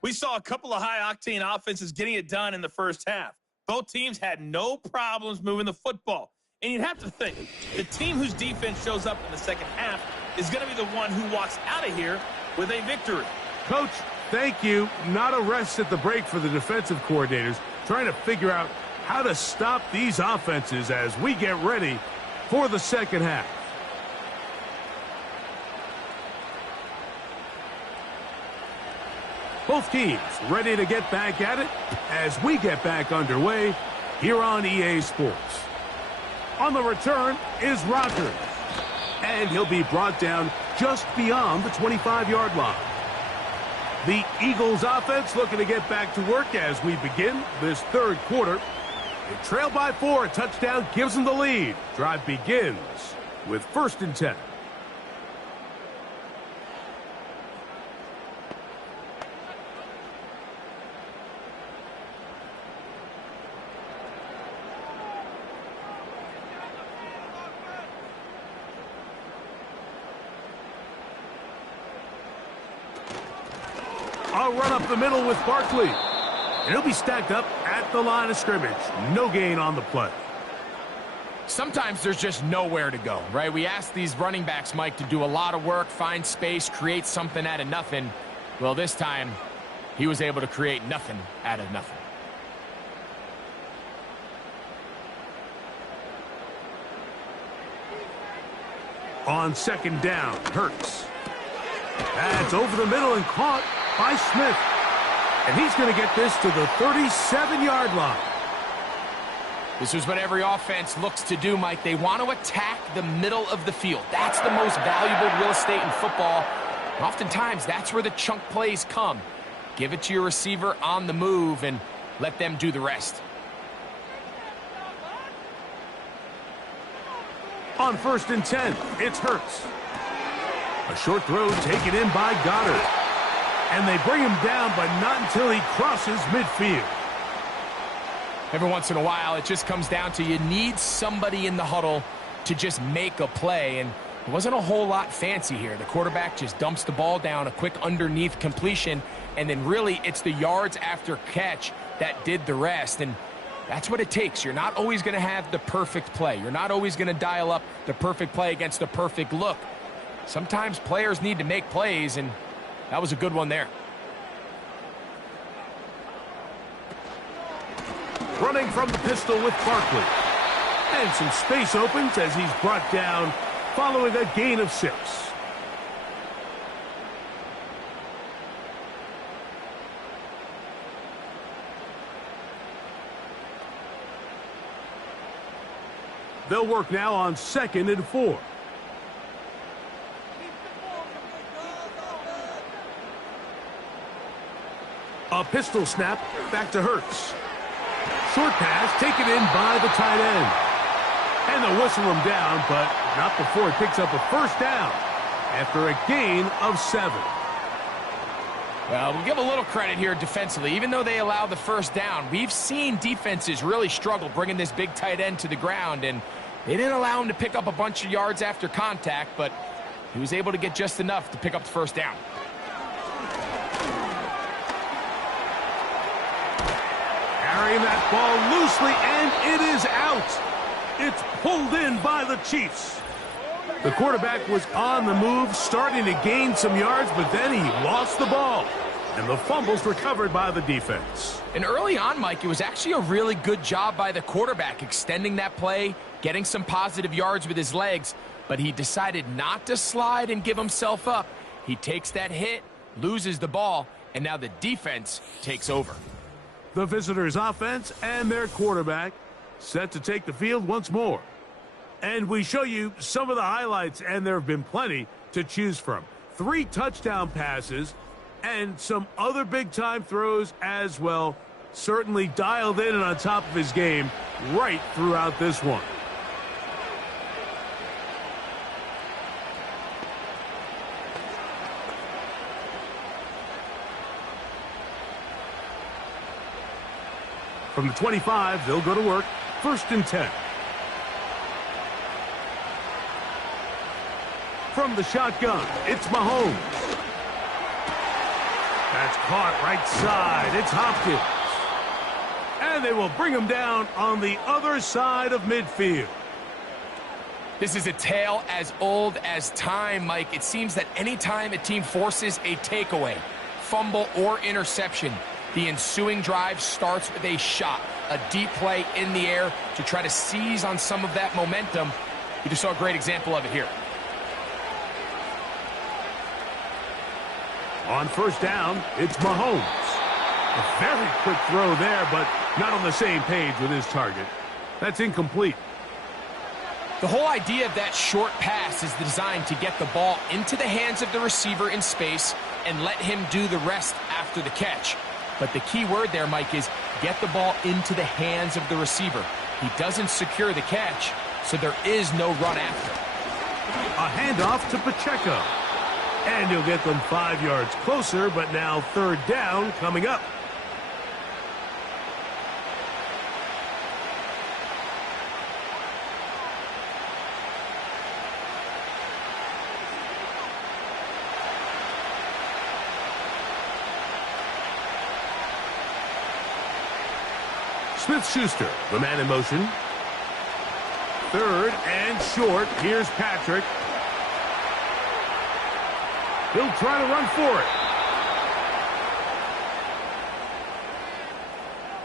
We saw a couple of high-octane offenses getting it done in the first half. Both teams had no problems moving the football. And you'd have to think, the team whose defense shows up in the second half is going to be the one who walks out of here with a victory. Coach, thank you. Not a rest at the break for the defensive coordinators, trying to figure out how to stop these offenses as we get ready for the second half. Both teams ready to get back at it as we get back underway here on EA Sports. On the return is Rodgers, and he'll be brought down just beyond the 25-yard line. The Eagles offense looking to get back to work as we begin this third quarter. They trail by 4. A touchdown gives them the lead. Drive begins with 1st and 10. I'll run up the middle with Barkley. And he'll be stacked up at the line of scrimmage. No gain on the play. Sometimes there's just nowhere to go, right? We ask these running backs, Mike, to do a lot of work, find space, create something out of nothing. Well, this time, he was able to create nothing out of nothing. On 2nd down, Hurts. That's over the middle and caught by Smith. And he's going to get this to the 37-yard line. This is what every offense looks to do, Mike. They want to attack the middle of the field. That's the most valuable real estate in football. And oftentimes, that's where the chunk plays come. Give it to your receiver on the move and let them do the rest. On 1st and 10, it's Hurts. A short throw taken in by Goddard. And they bring him down, but not until he crosses midfield. Every once in a while, it just comes down to you need somebody in the huddle to just make a play. And it wasn't a whole lot fancy here. The quarterback just dumps the ball down, a quick underneath completion, and then really it's the yards after catch that did the rest. And that's what it takes. You're not always going to have the perfect play. You're not always going to dial up the perfect play against the perfect look. Sometimes players need to make plays, and that was a good one there. Running from the pistol with Barkley. And some space opens as he's brought down following a gain of 6. They'll work now on 2nd and 4. A pistol snap back to Hurts. Short pass taken in by the tight end. And they'll whistle him down, but not before he picks up a 1st down after a gain of 7. Well, we'll give a little credit here defensively. Even though they allowed the 1st down, we've seen defenses really struggle bringing this big tight end to the ground, and they didn't allow him to pick up a bunch of yards after contact, but he was able to get just enough to pick up the 1st down. Carrying that ball loosely, and it is out. It's pulled in by the Chiefs. The quarterback was on the move, starting to gain some yards, but then he lost the ball. And the fumble's recovered by the defense. And early on, Mike, it was actually a really good job by the quarterback, extending that play, getting some positive yards with his legs, but he decided not to slide and give himself up. He takes that hit, loses the ball, and now the defense takes over. The visitors' offense and their quarterback set to take the field once more. And we show you some of the highlights, and there have been plenty to choose from. 3 touchdown passes and some other big-time throws as well. Certainly dialed in and on top of his game right throughout this one. From the 25, they'll go to work. 1st and 10. From the shotgun, it's Mahomes. That's caught right side. It's Hopkins. And And they will bring him down on the other side of midfield. This is a tale as old as time, Mike. It seems that anytime a team forces a takeaway, fumble, or interception, the ensuing drive starts with a shot, a deep play in the air to try to seize on some of that momentum. You just saw a great example of it here. On first down, it's Mahomes. A very quick throw there, but not on the same page with his target. That's incomplete. The whole idea of that short pass is designed to get the ball into the hands of the receiver in space and let him do the rest after the catch. But the key word there, Mike, is get the ball into the hands of the receiver. He doesn't secure the catch, so there is no run after. A handoff to Pacheco. And he'll get them 5 yards closer, but now third down coming up. Smith-Schuster, the man in motion. Third and short. Here's Patrick. He'll try to run for it.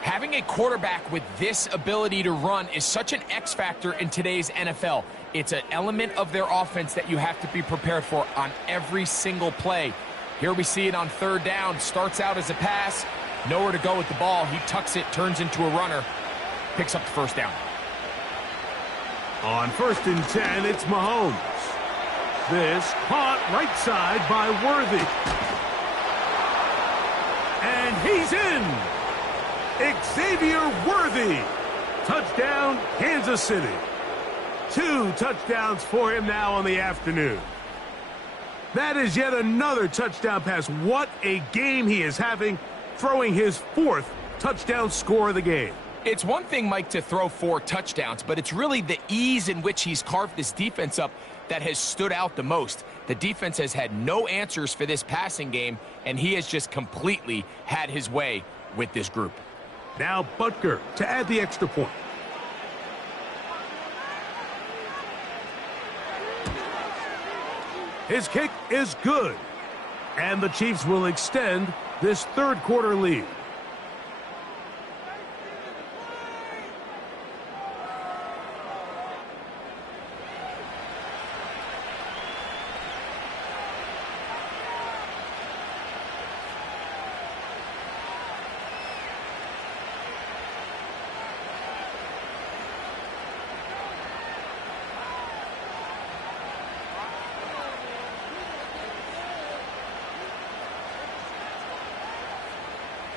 Having a quarterback with this ability to run is such an X factor in today's NFL. It's an element of their offense that you have to be prepared for on every single play. Here we see it on third down. Starts out as a pass. Nowhere to go with the ball. He tucks it, turns into a runner. Picks up the first down. On first and 10, it's Mahomes. This caught right side by Worthy. And he's in. Xavier Worthy. Touchdown, Kansas City. 2 touchdowns for him now on the afternoon. That is yet another touchdown pass. What a game he is having, throwing his 4th touchdown score of the game. It's one thing, Mike, to throw 4 touchdowns, but it's really the ease in which he's carved this defense up that has stood out the most. The defense has had no answers for this passing game, and he has just completely had his way with this group. Now Butker to add the extra point. His kick is good. And the Chiefs will extend this third quarter lead.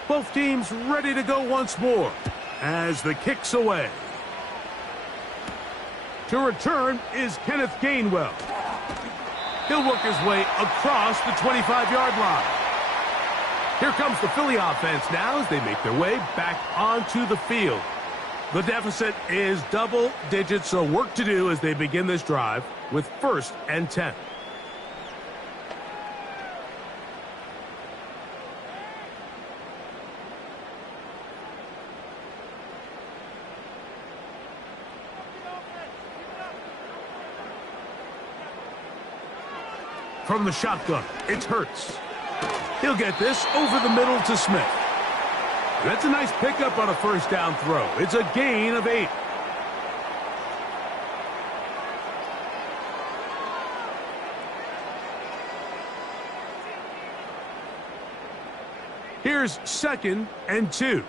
Both teams ready to go once more as the kick's away. To return is Kenneth Gainwell. He'll work his way across the 25-yard line. Here comes the Philly offense now as they make their way back onto the field. The deficit is double digits, so work to do as they begin this drive with first and 10. From the shotgun, it's Hurts. He'll get this over the middle to Smith. That's a nice pickup on a first down throw. It's a gain of 8. Here's 2nd and 2.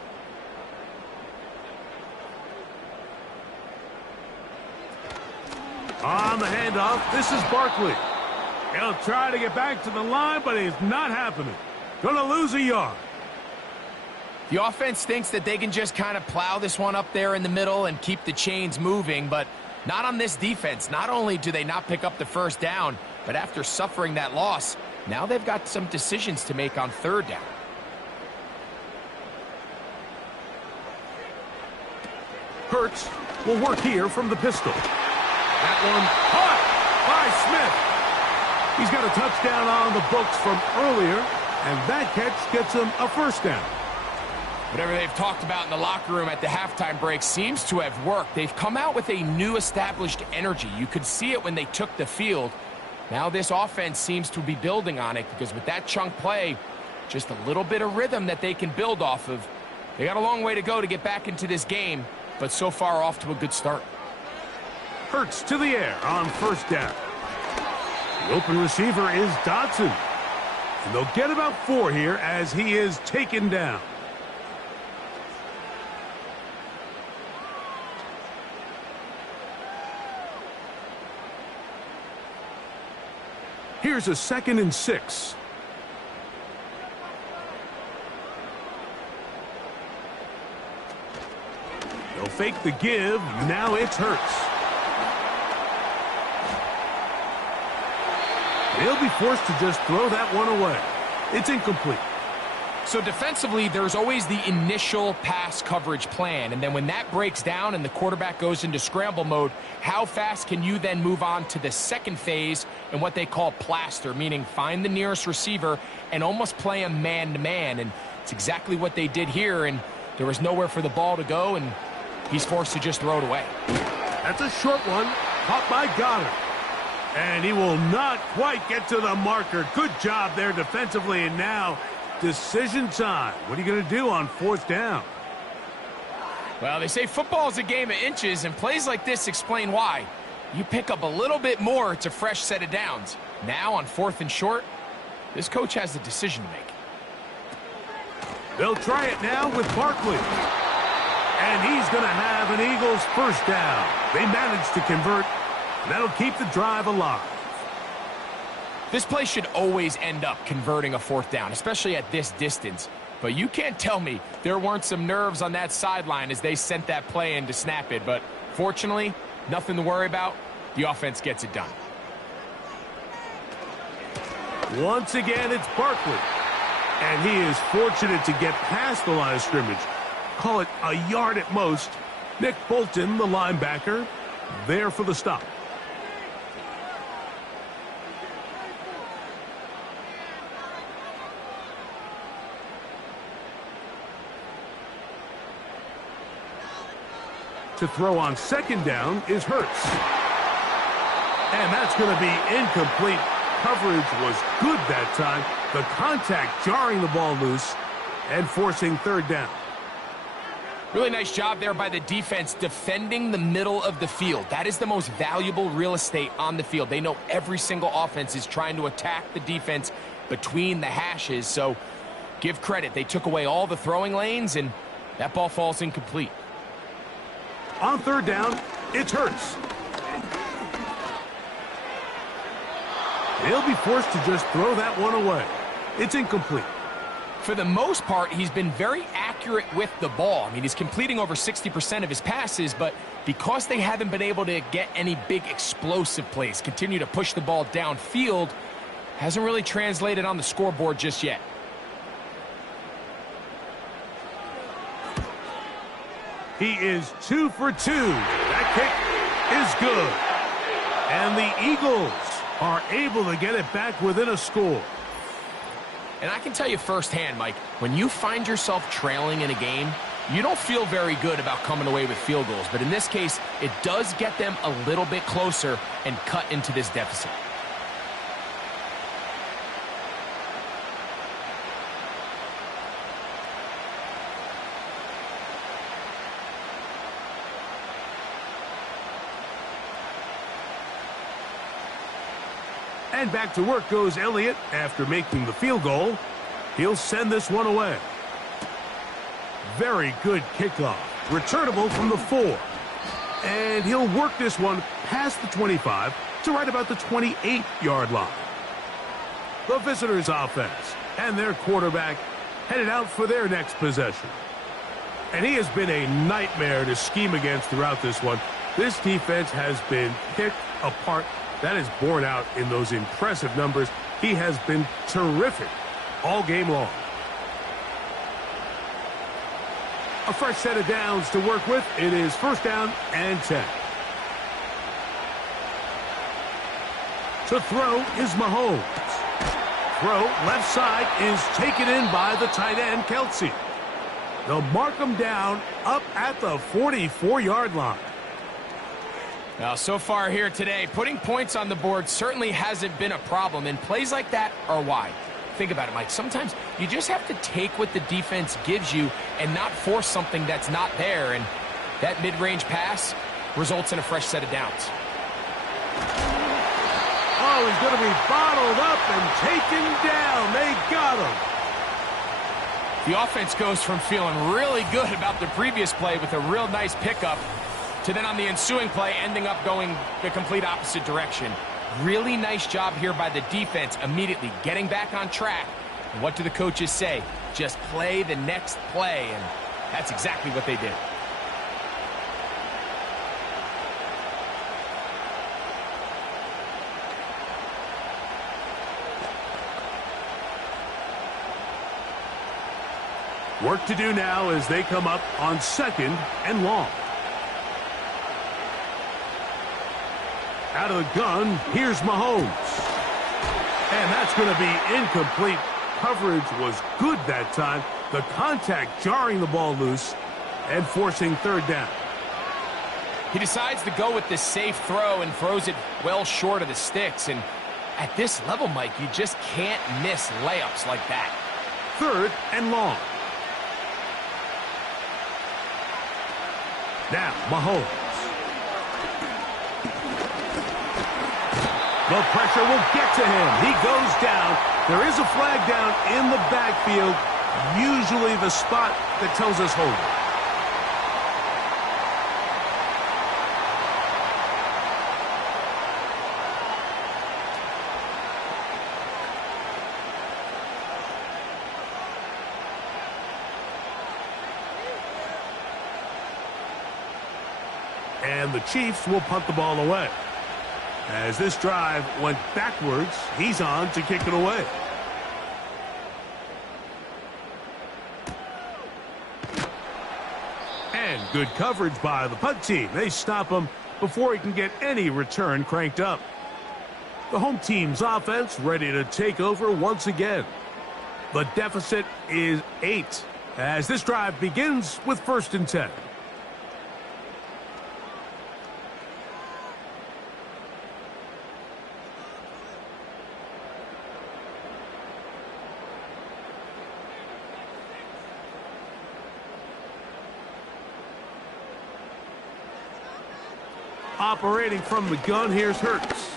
On the handoff, this is Barkley. He'll try to get back to the line, but it's not happening. Gonna lose a yard. The offense thinks that they can just kind of plow this one up there in the middle and keep the chains moving, but not on this defense. Not only do they not pick up the first down, but after suffering that loss, now they've got some decisions to make on third down. Hurts will work here from the pistol. That one caught by Smith. He's got a touchdown on the books from earlier, and that catch gets him a first down. Whatever they've talked about in the locker room at the halftime break seems to have worked. They've come out with a new established energy. You could see it when they took the field. Now this offense seems to be building on it because with that chunk play, just a little bit of rhythm that they can build off of. They got a long way to go to get back into this game, but so far off to a good start. Hurts to the air on first down. The open receiver is Dodson. And they'll get about 4 here as he is taken down. Here's a 2nd and 6. They'll fake the give. Now it's Hurts. They'll be forced to just throw that one away. It's incomplete. So defensively, there's always the initial pass coverage plan, and then when that breaks down and the quarterback goes into scramble mode, how fast can you then move on to the second phase and what they call plaster, meaning find the nearest receiver and almost play him man-to-man, and it's exactly what they did here, and there was nowhere for the ball to go, and he's forced to just throw it away. That's a short one, caught by Goddard. And he will not quite get to the marker. Good job there defensively, and now decision time. What are you going to do on 4th down? Well, they say football is a game of inches, and plays like this explain why. You pick up a little bit more, it's a fresh set of downs. Now on 4th and short, this coach has a decision to make. They'll try it now with Barkley. And he's going to have an Eagles first down. They managed to convert. That'll keep the drive alive. This play should always end up converting a 4th down, especially at this distance. But you can't tell me there weren't some nerves on that sideline as they sent that play in to snap it. But fortunately, nothing to worry about. The offense gets it done. Once again, it's Barkley. And he is fortunate to get past the line of scrimmage. Call it a yard at most. Nick Bolton, the linebacker, there for the stop. To throw on 2nd down is Hurts. And that's going to be incomplete. Coverage was good that time. The contact jarring the ball loose and forcing 3rd down. Really nice job there by the defense defending the middle of the field. That is the most valuable real estate on the field. They know every single offense is trying to attack the defense between the hashes. So give credit. They took away all the throwing lanes, and that ball falls incomplete. On 3rd down, it's Hurts. They'll be forced to just throw that one away. It's incomplete. For the most part, he's been very accurate with the ball. I mean, he's completing over 60% of his passes, but because they haven't been able to get any big explosive plays, continue to push the ball downfield, hasn't really translated on the scoreboard just yet. He is 2 for 2. That kick is good. And the Eagles are able to get it back within a score. And I can tell you firsthand, Mike, when you find yourself trailing in a game, you don't feel very good about coming away with field goals. But in this case, it does get them a little bit closer and cut into this deficit. And back to work goes Elliott after making the field goal. He'll send this one away. Very good kickoff. Returnable from the 4. And he'll work this one past the 25 to right about the 28-yard line. The visitors' offense and their quarterback headed out for their next possession. And he has been a nightmare to scheme against throughout this one. This defense has been picked apart. That is borne out in those impressive numbers. He has been terrific all game long. A fresh set of downs to work with. It is 1st down and 10. To throw is Mahomes. Throw left side is taken in by the tight end, Kelsey. They'll mark them down up at the 44-yard line. Now, so far here today, putting points on the board certainly hasn't been a problem, and plays like that are why. Think about it, Mike. Sometimes you just have to take what the defense gives you and not force something that's not there, and that mid-range pass results in a fresh set of downs. Oh, he's going to be bottled up and taken down. They got him. The offense goes from feeling really good about the previous play with a real nice pickup to then on the ensuing play ending up going the complete opposite direction. Really nice job here by the defense immediately getting back on track. And what do the coaches say? Just play the next play, and that's exactly what they did. Work to do now as they come up on 2nd and long. Out of the gun, here's Mahomes. And that's going to be incomplete. Coverage was good that time. The contact jarring the ball loose and forcing 3rd down. He decides to go with the safe throw and throws it well short of the sticks. And at this level, Mike, you just can't miss layups like that. 3rd and long. Now, Mahomes. The pressure will get to him. He goes down. There is a flag down in the backfield, usually the spot that tells us hold it. And the Chiefs will punt the ball away. As this drive went backwards, he's on to kick it away. And good coverage by the punt team. They stop him before he can get any return cranked up. The home team's offense ready to take over once again. The deficit is 8 as this drive begins with 1st and 10. Operating from the gun, here's Hurts.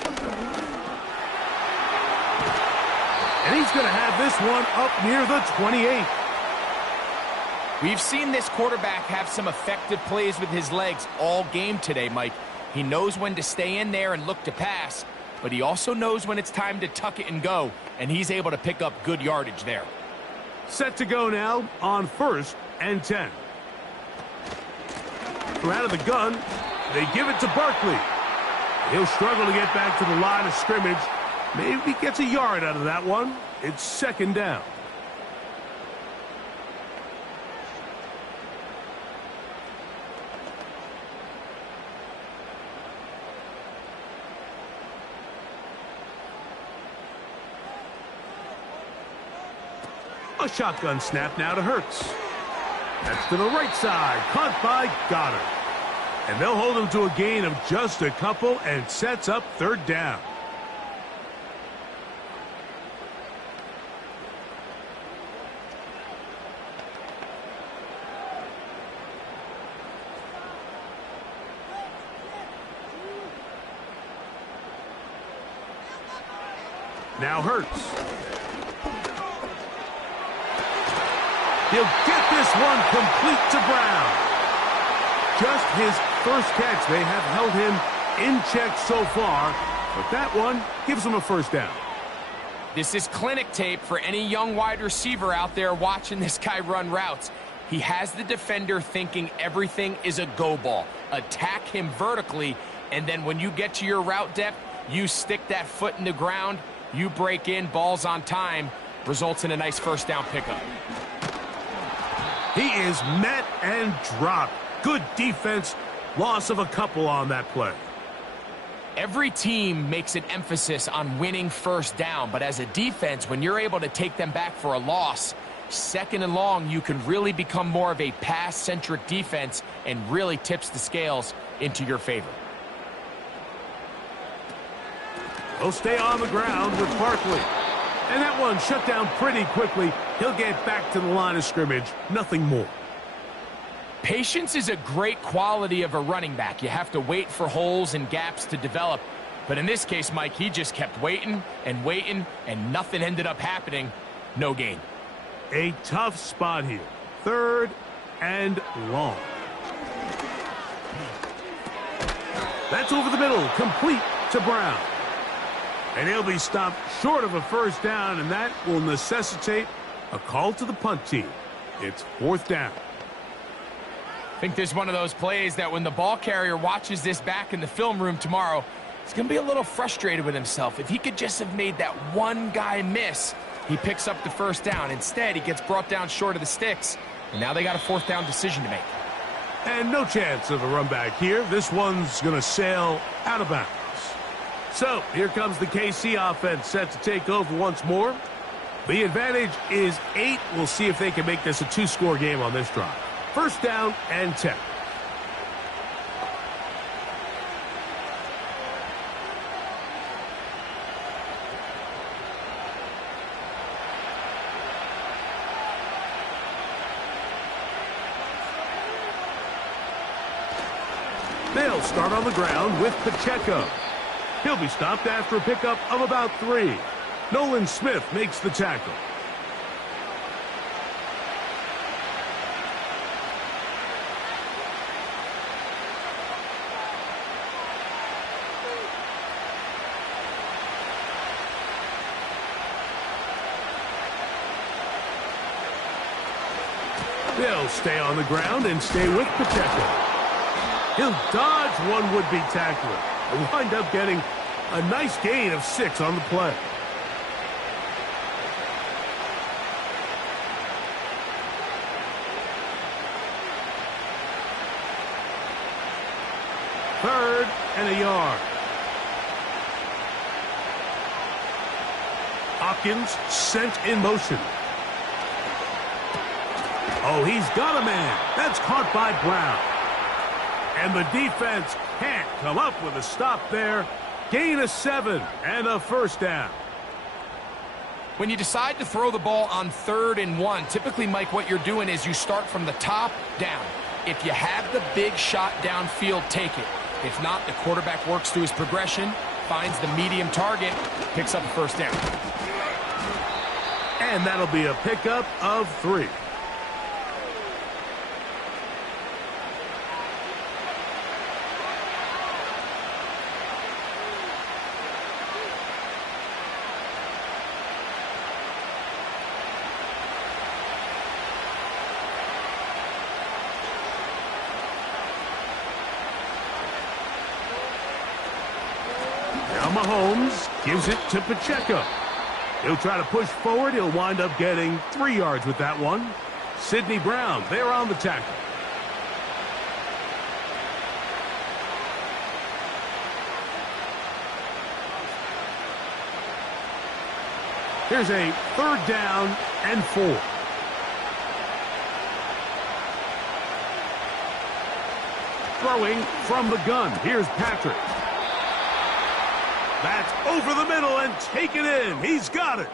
And he's going to have this one up near the 28. We've seen this quarterback have some effective plays with his legs all game today, Mike. He knows when to stay in there and look to pass, but he also knows when it's time to tuck it and go, and he's able to pick up good yardage there. Set to go now on 1st and 10. From out of the gun, they give it to Barkley. He'll struggle to get back to the line of scrimmage. Maybe he gets a yard out of that one. It's 2nd down. A shotgun snap now to Hurts. That's to the right side. Caught by Goddard. And they'll hold him to a gain of just a couple and sets up 3rd down. Now Hurts. He'll get this one complete to Brown. Just his first catch. They have held him in check so far, but that one gives him a 1st down. This is clinic tape for any young wide receiver out there watching this guy run routes. He has the defender thinking everything is a go ball. Attack him vertically, and then when you get to your route depth, you stick that foot in the ground, you break in, balls on time, results in a nice 1st down pickup. He is met and dropped. Good defense. Loss of a couple on that play. Every team makes an emphasis on winning 1st down, but as a defense, when you're able to take them back for a loss, second and long, you can really become more of a pass-centric defense and really tips the scales into your favor. He'll stay on the ground with Barkley. And that one shut down pretty quickly. He'll get back to the line of scrimmage. Nothing more. Patience is a great quality of a running back. You have to wait for holes and gaps to develop. But in this case, Mike, he just kept waiting, and nothing ended up happening. No gain. A tough spot here. 3rd and long. That's over the middle, complete to Brown. And he'll be stopped short of a first down, and that will necessitate a call to the punt team. It's 4th down. I think this is one of those plays that when the ball carrier watches this back in the film room tomorrow, he's going to be a little frustrated with himself. If he could just have made that one guy miss, he picks up the first down. Instead, he gets brought down short of the sticks, and now they got a 4th down decision to make. And no chance of a run back here. This one's going to sail out of bounds. So, here comes the KC offense set to take over once more. The advantage is 8. We'll see if they can make this a 2-score game on this drive. 1st down and 10. They'll start on the ground with Pacheco. He'll be stopped after a pickup of about 3. Nolan Smith makes the tackle. They'll stay on the ground and stay with Pacheco. He'll dodge one would-be tackler and wind up getting a nice gain of 6 on the play. Third and a yard. Hopkins sent in motion. Oh, he's got a man. That's caught by Brown. And the defense can't come up with a stop there. Gain of 7 and a first down. When you decide to throw the ball on 3rd and 1, typically, Mike, what you're doing is you start from the top down. If you have the big shot downfield, take it. If not, the quarterback works through his progression, finds the medium target, picks up a first down. And that'll be a pickup of 3. Mahomes gives it to Pacheco. He'll try to push forward. He'll wind up getting 3 yards with that one. Sidney Brown there on the tackle. Here's a 3rd down and 4. Throwing from the gun. Here's Patrick. That's over the middle and taken in. He's got it.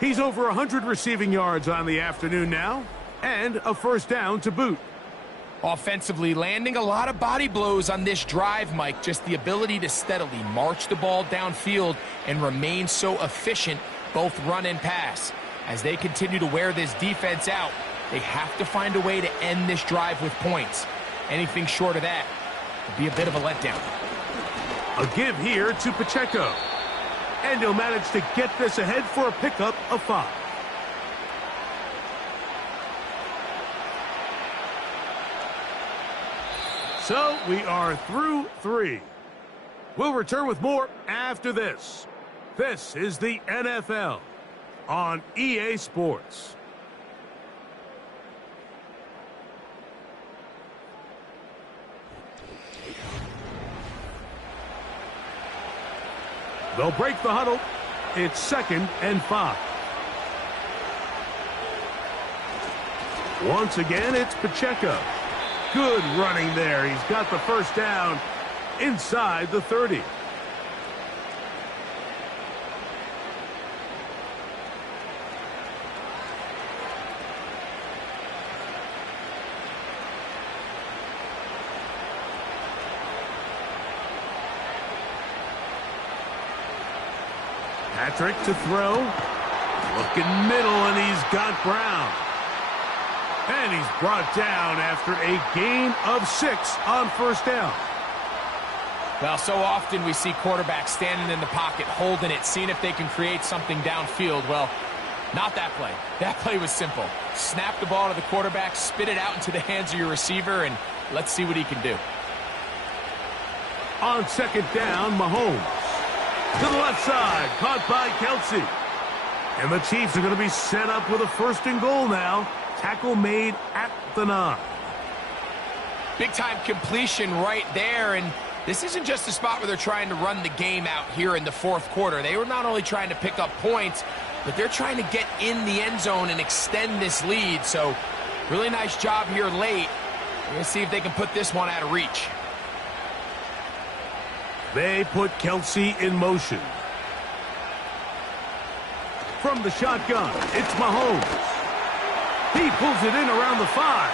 He's over 100 receiving yards on the afternoon now, and a first down to boot. Offensively, landing a lot of body blows on this drive, Mike. Just the ability to steadily march the ball downfield and remain so efficient, both run and pass. As they continue to wear this defense out, they have to find a way to end this drive with points. Anything short of that would be a bit of a letdown. A give here to Pacheco. And he'll manage to get this ahead for a pickup of 5. So we are through 3. We'll return with more after this. This is the NFL on EA Sports. They'll break the huddle. It's 2nd and 5. Once again, it's Pacheco. Good running there. He's got the first down inside the 30. Patrick to throw. Looking middle, and he's got Brown. And he's brought down after a gain of 6 on first down. Well, so often we see quarterbacks standing in the pocket, holding it, seeing if they can create something downfield. Well, not that play. That play was simple. Snap the ball to the quarterback, spit it out into the hands of your receiver, and let's see what he can do. On second down, Mahomes. To the left side, caught by Kelsey. And the Chiefs are going to be set up with a first and goal now. Tackle made at the 9. Big-time completion right there, and this isn't just a spot where they're trying to run the game out here in the fourth quarter. They were not only trying to pick up points, but they're trying to get in the end zone and extend this lead. So, really nice job here late. We're going to see if they can put this one out of reach. They put Kelsey in motion. From the shotgun, it's Mahomes. He pulls it in around the 5.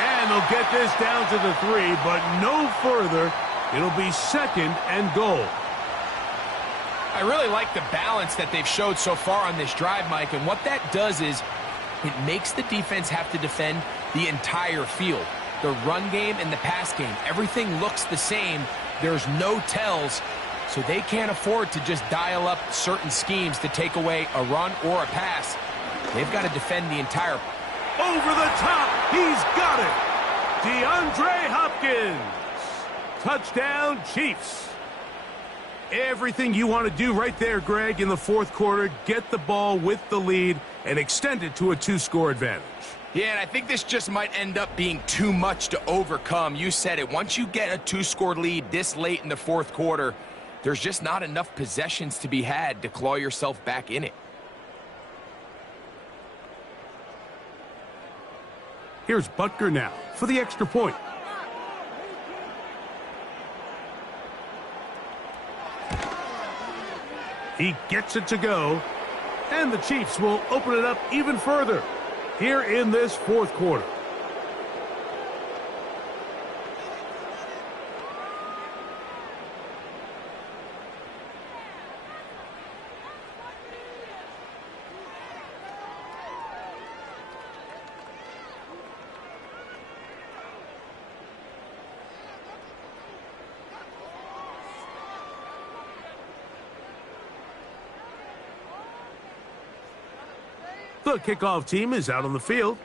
And they'll get this down to the 3, but no further. It'll be second and goal. I really like the balance that they've showed so far on this drive, Mike, and what that does is it makes the defense have to defend the entire field. The run game and the pass game, everything looks the same. There's no tells, so they can't afford to just dial up certain schemes to take away a run or a pass. They've got to defend the entire. Over the top, he's got it. DeAndre Hopkins. Touchdown, Chiefs. Everything you want to do right there, Greg, in the fourth quarter. Get the ball with the lead and extend it to a 2-score advantage. Yeah, and I think this just might end up being too much to overcome. You said it. Once you get a 2-score lead this late in the fourth quarter, there's just not enough possessions to be had to claw yourself back in it. Here's Butker now for the extra point. He gets it to go, and the Chiefs will open it up even further here in this fourth quarter. The kickoff team is out on the field,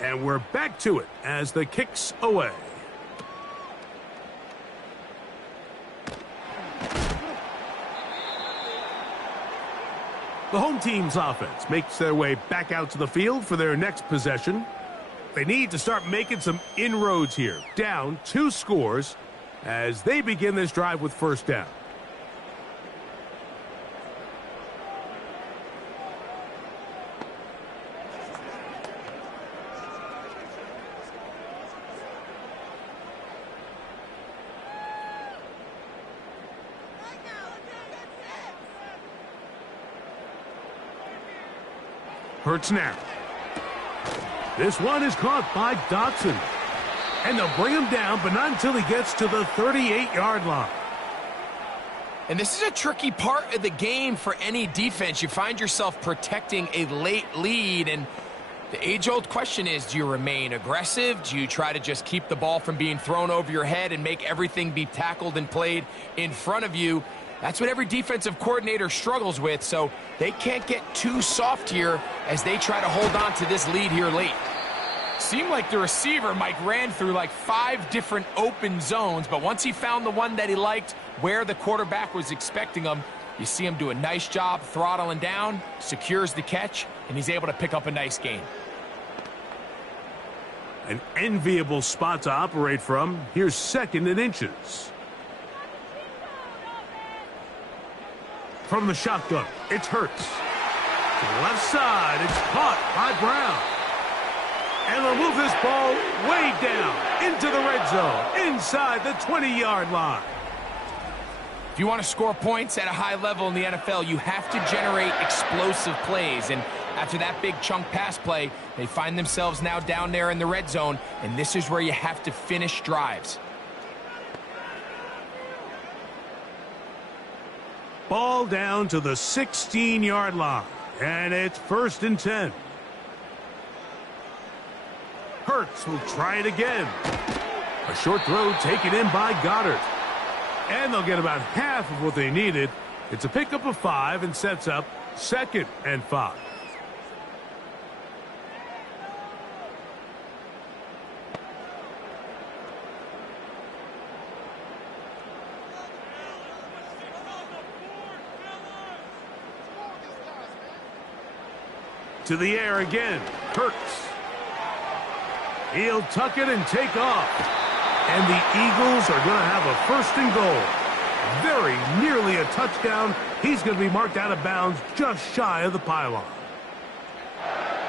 and we're back to it as the kick's away. The home team's offense makes their way back out to the field for their next possession. They need to start making some inroads here, down 2 scores as they begin this drive with first down. Hurts now. This one is caught by Dotson. And they'll bring him down, but not until he gets to the 38-yard line. And this is a tricky part of the game for any defense. You find yourself protecting a late lead, and the age-old question is, do you remain aggressive? Do you try to just keep the ball from being thrown over your head and make everything be tackled and played in front of you? That's what every defensive coordinator struggles with, so they can't get too soft here as they try to hold on to this lead here late. Seemed like the receiver, Mike, ran through like 5 different open zones, but once he found the one that he liked where the quarterback was expecting him, you see him do a nice job throttling down, secures the catch, and he's able to pick up a nice gain. An enviable spot to operate from. Here's second and inches. From the shotgun, it's Hurts. To the left side, it's caught by Brown. And they'll move this ball way down into the red zone, inside the 20-yard line. If you want to score points at a high level in the NFL, you have to generate explosive plays. And after that big chunk pass play, they find themselves now down there in the red zone, and this is where you have to finish drives. Ball down to the 16-yard line, and it's 1st and 10. Hurts will try it again. A short throw taken in by Goddard. And they'll get about half of what they needed. It's a pickup of 5 and sets up 2nd and 5. To the air again. Hurts. He'll tuck it and take off. And the Eagles are going to have a 1st and goal. Very nearly a touchdown. He's going to be marked out of bounds just shy of the pylon.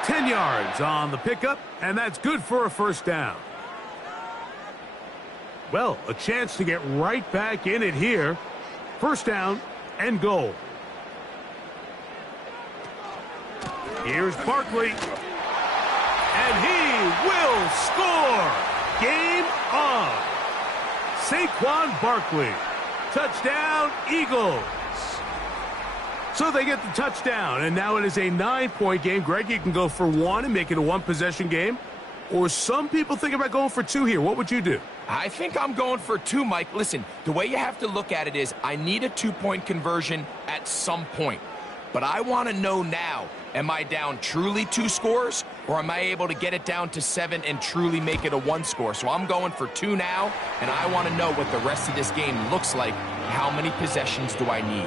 10 yards on the pickup, and that's good for a 1st down. Well, a chance to get right back in it here. 1st down and goal. Here's Barkley. And he will score. Game on. Saquon Barkley. Touchdown, Eagles. So they get the touchdown, and now it is a 9-point game. Greg, you can go for 1 and make it a 1-possession game. Or some people think about going for 2 here. What would you do? I think I'm going for 2, Mike. Listen, the way you have to look at it is I need a 2-point conversion at some point. But I want to know now, am I down truly 2 scores, or am I able to get it down to 7 and truly make it a 1 score? So I'm going for 2 now, and I want to know what the rest of this game looks like. How many possessions do I need?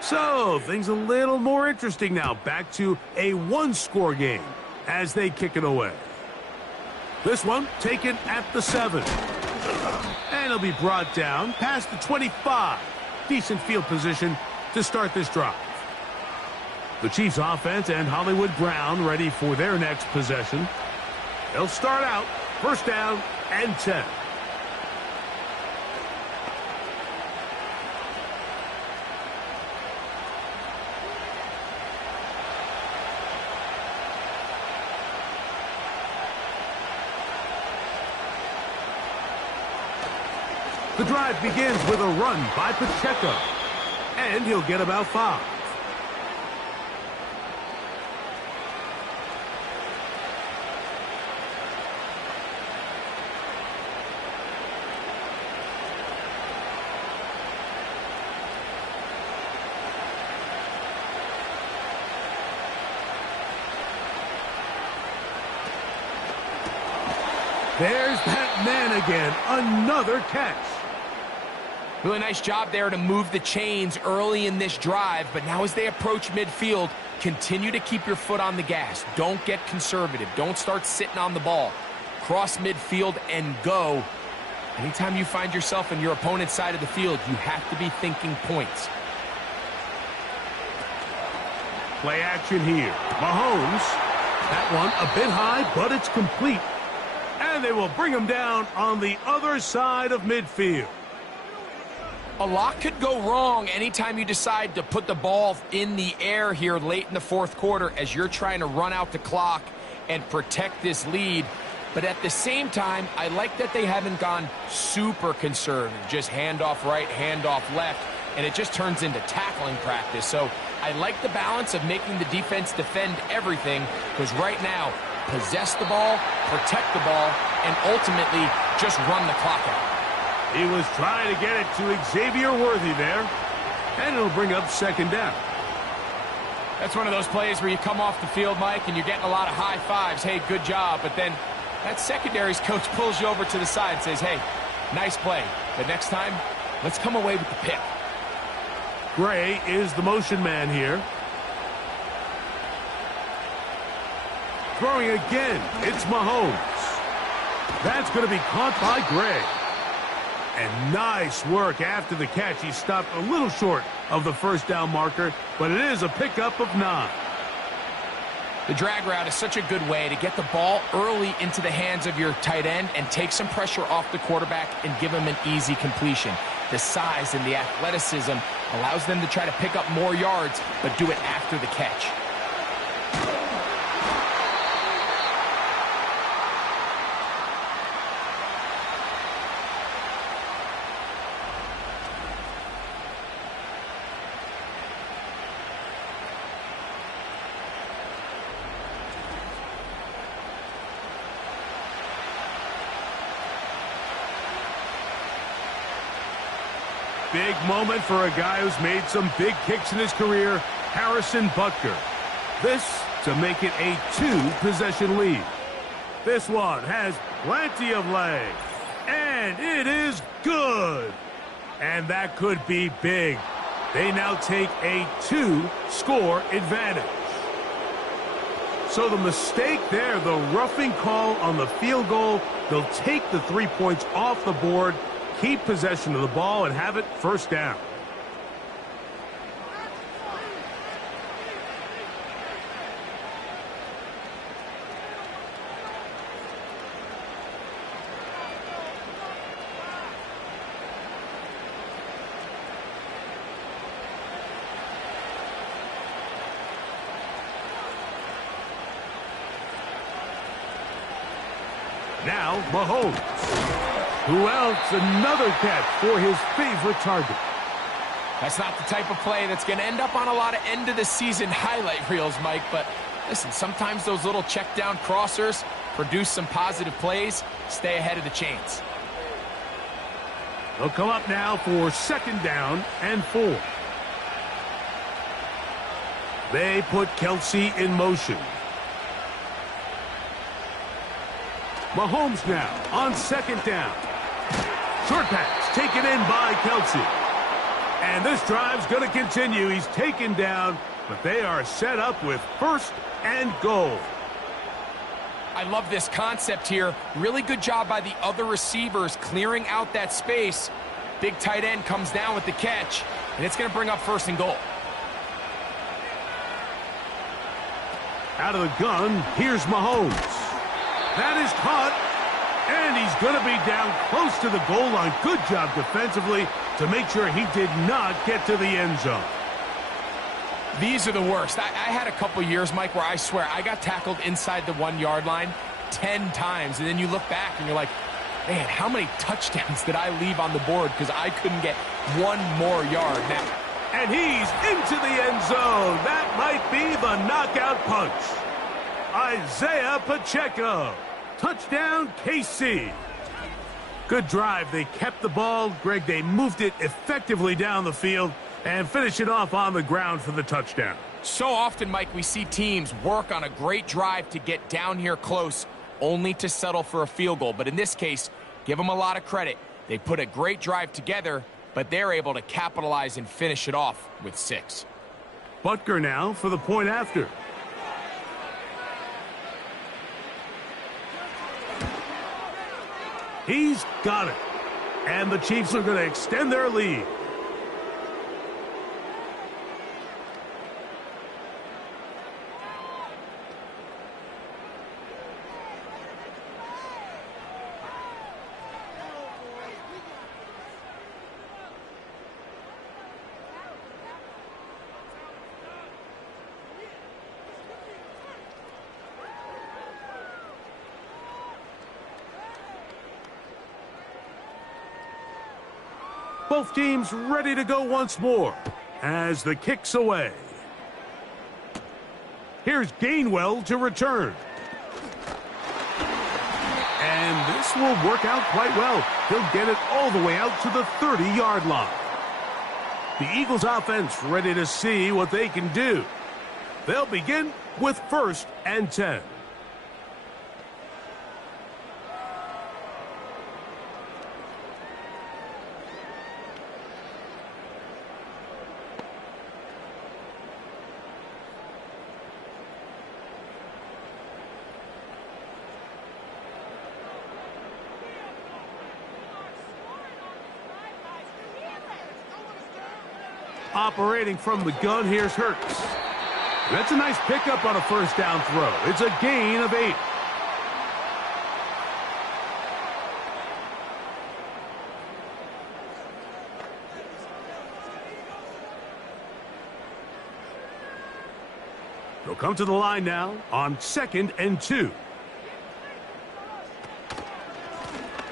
So, things a little more interesting now. Back to a 1-score game as they kick it away. This one taken at the 7. And it'll be brought down past the 25. Decent field position to start this drive. The Chiefs offense and Hollywood Brown ready for their next possession. They'll start out 1st down and 10. The drive begins with a run by Pacheco, and he'll get about 5. There's that man again, another catch. Really nice job there to move the chains early in this drive, but now as they approach midfield, continue to keep your foot on the gas. Don't get conservative. Don't start sitting on the ball. Cross midfield and go. Anytime you find yourself in your opponent's side of the field, you have to be thinking points. Play action here. Mahomes. That one a bit high, but it's complete. And they will bring him down on the other side of midfield. A lot could go wrong anytime you decide to put the ball in the air here late in the 4th quarter as you're trying to run out the clock and protect this lead. But at the same time, I like that they haven't gone super conservative. Just handoff right, handoff left, and it just turns into tackling practice. So I like the balance of making the defense defend everything, because right now, possess the ball, protect the ball, and ultimately just run the clock out. He was trying to get it to Xavier Worthy there. And it'll bring up 2nd down. That's one of those plays where you come off the field, Mike, and you're getting a lot of high fives. Hey, good job. But then that secondary's coach pulls you over to the side and says, hey, Nice play. But next time, let's come away with the pick. Gray is the motion man here. Throwing again. It's Mahomes. That's going to be caught by Gray. And nice work after the catch. He stopped a little short of the first down marker, but it is a pickup of 9. The drag route is such a good way to get the ball early into the hands of your tight end and take some pressure off the quarterback and give him an easy completion. The size and the athleticism allows them to try to pick up more yards, but do it after the catch. Big moment for a guy who's made some big kicks in his career, Harrison Butker. This to make it a 2-possession lead. This one has plenty of legs, and it is good. And that could be big. They now take a 2-score advantage. So the mistake there, the roughing call on the field goal, they'll take the 3 points off the board, keep possession of the ball, and have it first down. Now, Mahomes. Who else? Another catch for his favorite target. That's not the type of play that's going to end up on a lot of end-of-the-season highlight reels, Mike. But listen, sometimes those little check-down crossers produce some positive plays. Stay ahead of the chains. They'll come up now for 2nd down and 4. They put Kelsey in motion. Mahomes now on 2nd down. Short pass taken in by Kelsey. And this drive's going to continue. He's taken down, but they are set up with 1st and goal. I love this concept here. Really good job by the other receivers clearing out that space. Big tight end comes down with the catch, and it's going to bring up 1st and goal. Out of the gun, here's Mahomes. That is caught, and he's going to be down close to the goal line. Good job defensively to make sure he did not get to the end zone. These are the worst. I had a couple years, Mike, where I swear I got tackled inside the 1-yard line 10 times, and then you look back and you're like, man, how many touchdowns did I leave on the board because I couldn't get one more yard now? And he's into the end zone. That might be the knockout punch. Isaiah Pacheco. Touchdown, KC. Good drive. They kept the ball. Greg, they moved it effectively down the field and finish it off on the ground for the touchdown. So often, Mike, we see teams work on a great drive to get down here close, only to settle for a field goal. But in this case, give them a lot of credit. They put a great drive together, but they're able to capitalize and finish it off with 6. Butker now for the point after. He's got it. And the Chiefs are going to extend their lead. Both teams ready to go once more as the kick's away. Here's Gainwell to return. And this will work out quite well. He'll get it all the way out to the 30-yard line. The Eagles offense ready to see what they can do. They'll begin with 1st and 10. Operating from the gun, here's Hurts. That's a nice pickup on a first down throw. It's a gain of 8. They'll come to the line now on 2nd and 2.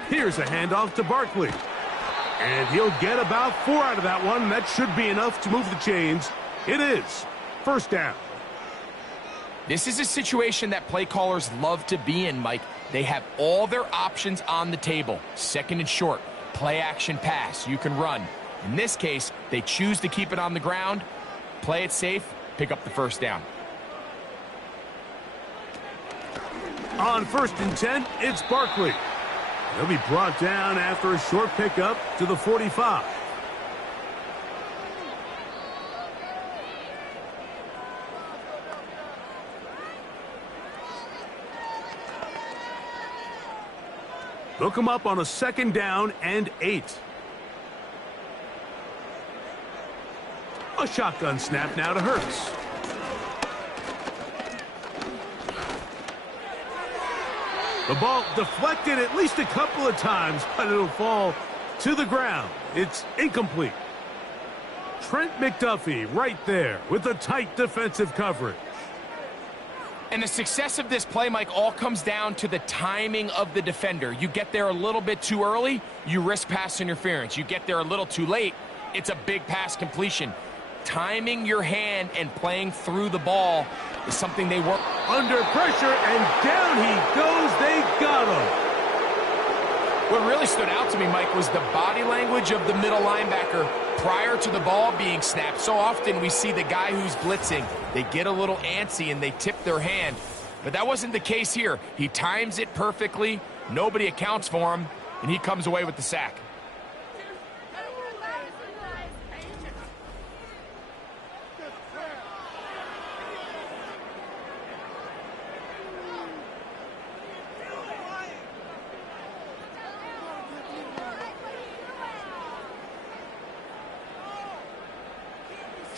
Here's a handoff to Barkley. And he'll get about 4 out of that one. That should be enough to move the chains. It is. First down. This is a situation that play callers love to be in, Mike. They have all their options on the table. 2nd and short, play action pass. You can run. In this case, they choose to keep it on the ground, play it safe, pick up the first down. On 1st and 10, it's Barkley. He'll be brought down after a short pickup to the 45. They'll come up on a 2nd down and 8. A shotgun snap now to Hurts. The ball deflected at least a couple of times, but it'll fall to the ground. It's incomplete. Trent McDuffie right there with the tight defensive coverage. And the success of this play, Mike, all comes down to the timing of the defender. You get there a little bit too early, you risk pass interference. You get there a little too late, it's a big pass completion. Timing your hand and playing through the ball is something they work. Under pressure, and down he goes. They got him. What really stood out to me, Mike, was the body language of the middle linebacker prior to the ball being snapped. So often we see the guy who's blitzing, they get a little antsy and they tip their hand. But that wasn't the case here. He times it perfectly, nobody accounts for him, and he comes away with the sack.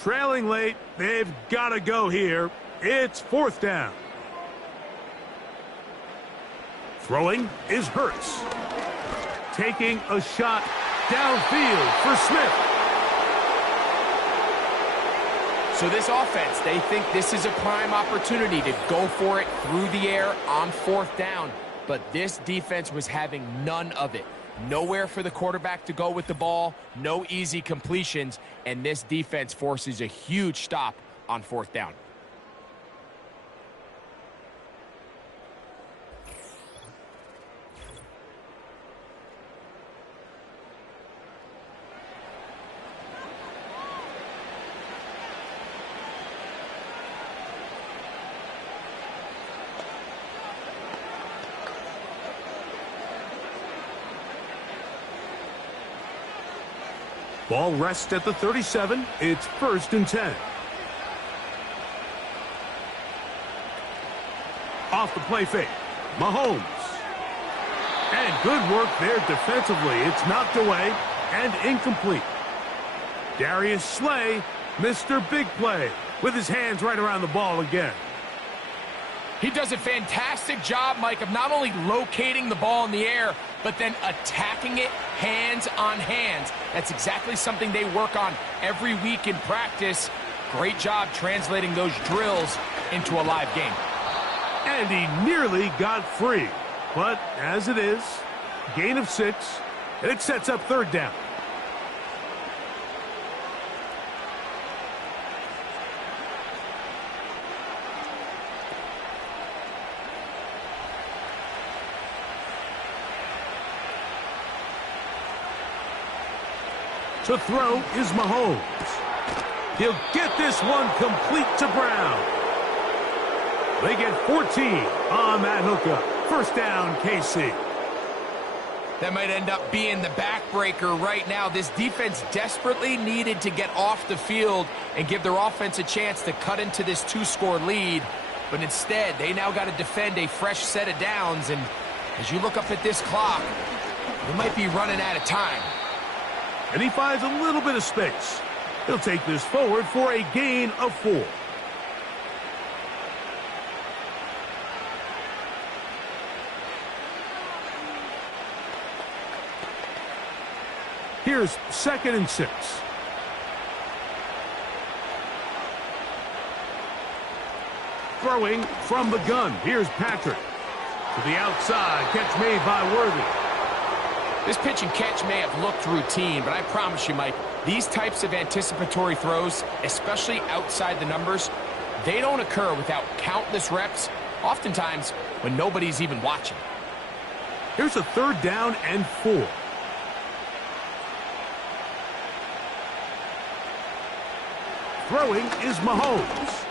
Trailing late, they've got to go here. It's 4th down. Throwing is Hurts. Taking a shot downfield for Smith. So this offense, they think this is a prime opportunity to go for it through the air on 4th down. But this defense was having none of it. Nowhere for the quarterback to go with the ball, no easy completions, and this defense forces a huge stop on 4th down. Ball rests at the 37. It's 1st and 10. Off the play fake. Mahomes. And good work there defensively. It's knocked away and incomplete. Darius Slay, Mr. Big Play, with his hands right around the ball again. He does a fantastic job, Mike, of not only locating the ball in the air, but then attacking it hands on hands. That's exactly something they work on every week in practice. Great job translating those drills into a live game. And he nearly got free. But as it is, gain of 6, and it sets up 3rd down. To throw is Mahomes. He'll get this one complete to Brown. They get 14 on that hookup. 1st down, KC. That might end up being the backbreaker right now. This defense desperately needed to get off the field and give their offense a chance to cut into this 2-score lead. But instead, they now got to defend a fresh set of downs. And as you look up at this clock, they might be running out of time. And he finds a little bit of space. He'll take this forward for a gain of 4. Here's 2nd and 6. Throwing from the gun. Here's Patrick. To the outside. Catch made by Worthy. This pitch and catch may have looked routine, but I promise you, Mike, these types of anticipatory throws, especially outside the numbers, they don't occur without countless reps, oftentimes when nobody's even watching. Here's a 3rd down and 4. Throwing is Mahomes.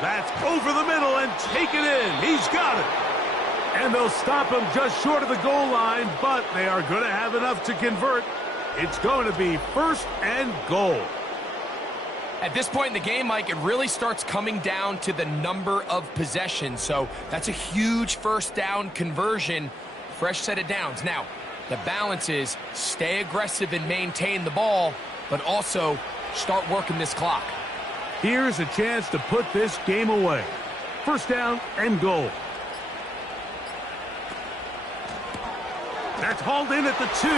That's over the middle and taken in. He's got it. And they'll stop him just short of the goal line, but they are going to have enough to convert. It's going to be 1st and goal. At this point in the game, Mike, it really starts coming down to the number of possessions. So that's a huge 1st down conversion, fresh set of downs. Now, the balance is stay aggressive and maintain the ball, but also start working this clock. Here's a chance to put this game away. 1st down and goal. That's hauled in at the 2.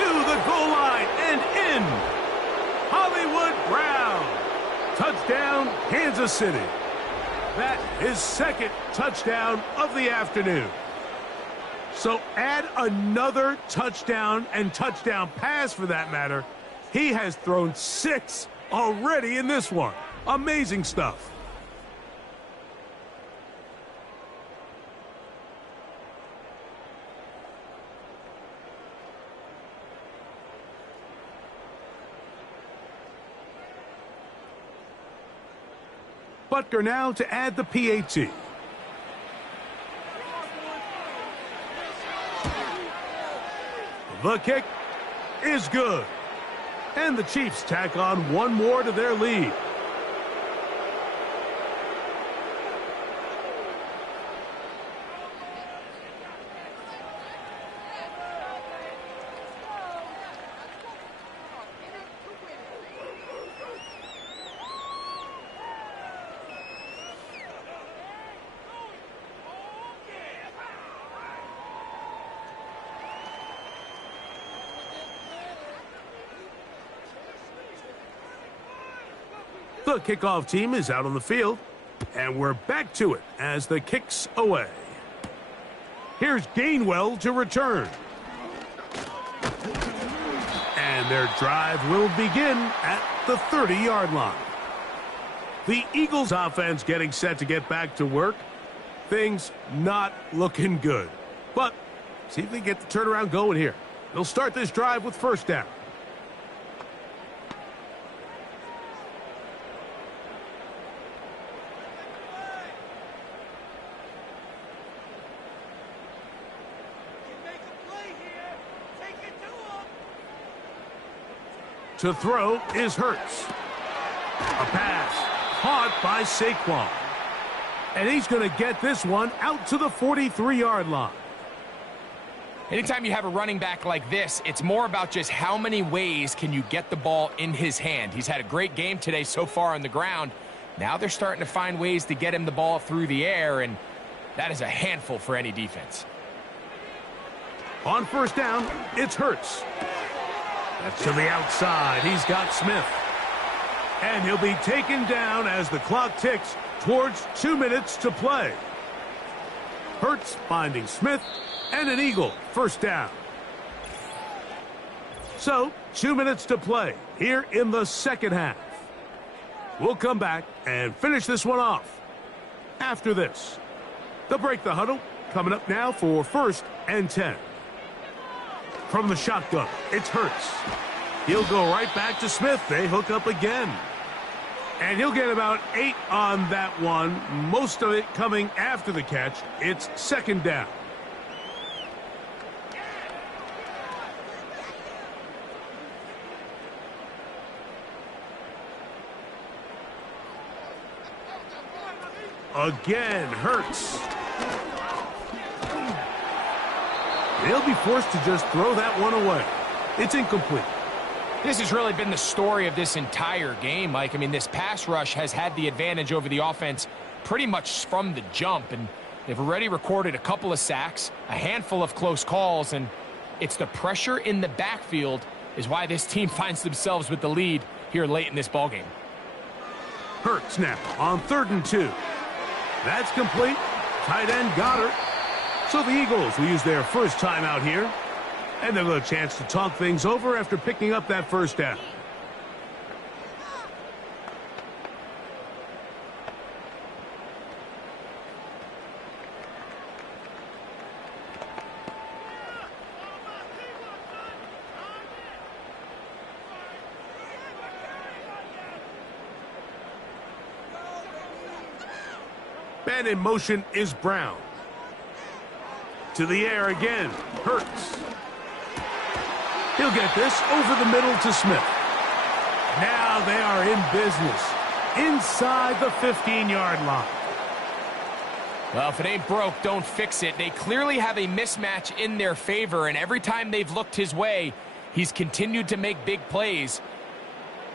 To the goal line and in. Hollywood Brown. Touchdown, Kansas City. That is 2nd touchdown of the afternoon. So add another touchdown and touchdown pass for that matter. He has thrown 6 already in this one. Amazing stuff. Butker now to add the PAT. The kick is good. And the Chiefs tack on one more to their lead. The kickoff team is out on the field, and we're back to it as the kick's away. Here's Gainwell to return. And their drive will begin at the 30-yard line. The Eagles offense getting set to get back to work. Things not looking good. But see if they get the turnaround going here. They'll start this drive with 1st down. To throw is Hurts. A pass caught by Saquon. And he's going to get this one out to the 43-yard line. Anytime you have a running back like this, it's more about just how many ways can you get the ball in his hand. He's had a great game today so far on the ground. Now they're starting to find ways to get him the ball through the air, and that is a handful for any defense. On 1st down, it's Hurts. That's to the outside. He's got Smith. And he'll be taken down as the clock ticks towards 2 minutes to play. Hurts finding Smith and an Eagle. 1st down. So, 2 minutes to play here in the 2nd half. We'll come back and finish this one off after this. They'll break the huddle. Coming up now for 1st and 10. From the shotgun, it's Hurts. He'll go right back to Smith. They hook up again. And he'll get about 8 on that one, most of it coming after the catch. It's 2nd down. Again, Hurts. They'll be forced to just throw that one away. It's incomplete. This has really been the story of this entire game, Mike. I mean, this pass rush has had the advantage over the offense pretty much from the jump, and they've already recorded a couple of sacks, a handful of close calls, and it's the pressure in the backfield is why this team finds themselves with the lead here late in this ballgame. Hurts now on 3rd and 2. That's complete. Tight end Goddard. So the Eagles will use their first timeout here. And they'll have a chance to talk things over after picking up that first down. Man in motion is Brown. To the air again. Hurts. He'll get this over the middle to Smith. Now they are in business inside the 15-yard line. Well, if it ain't broke, don't fix it. They clearly have a mismatch in their favor, and every time they've looked his way, he's continued to make big plays.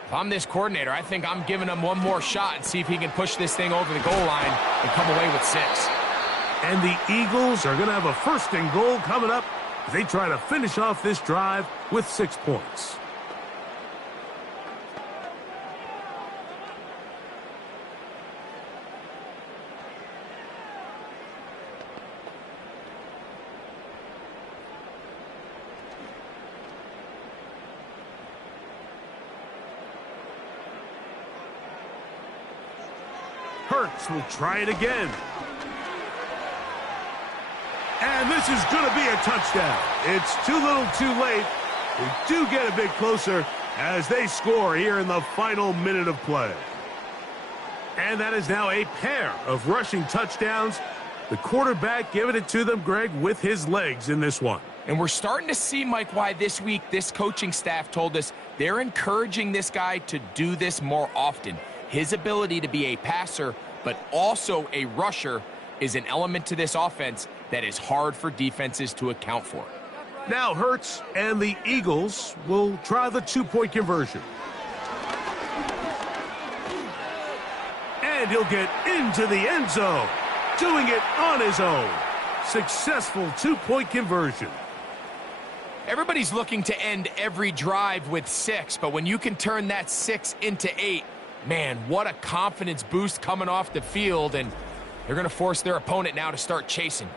If I'm this coordinator, I think I'm giving him one more shot and see if he can push this thing over the goal line and come away with 6. And the Eagles are going to have a 1st and goal coming up as they try to finish off this drive with 6 points. Hurts will try it again. And this is going to be a touchdown. It's too little too late. We do get a bit closer as they score here in the final minute of play. And that is now a pair of rushing touchdowns. The quarterback giving it to them, Greg, with his legs in this one. And we're starting to see, Mike, why this week this coaching staff told us they're encouraging this guy to do this more often. His ability to be a passer, but also a rusher, is an element to this offense that is hard for defenses to account for. Now Hurts and the Eagles will try the 2-point conversion. And he'll get into the end zone, doing it on his own. Successful 2-point conversion. Everybody's looking to end every drive with 6, but when you can turn that 6 into 8, man, what a confidence boost coming off the field, and they're going to force their opponent now to start chasing.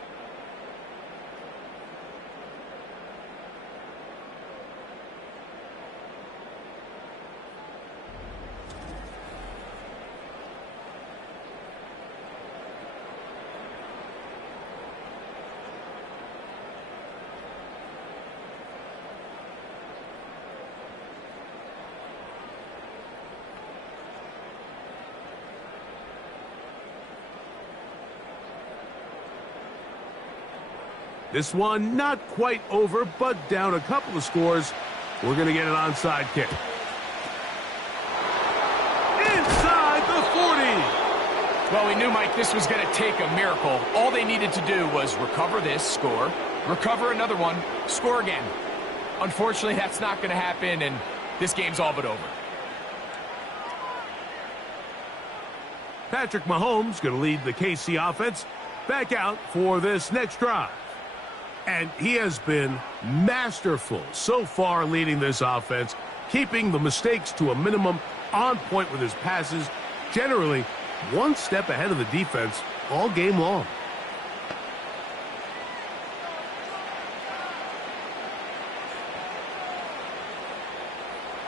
This one not quite over, but down a couple of scores. We're going to get an onside kick. Inside the 40. Well, we knew, Mike, this was going to take a miracle. All they needed to do was recover this, score, recover another one, score again. Unfortunately, that's not going to happen, and this game's all but over. Patrick Mahomes going to lead the KC offense back out for this next drive. And he has been masterful so far leading this offense, keeping the mistakes to a minimum, on point with his passes, generally one step ahead of the defense all game long.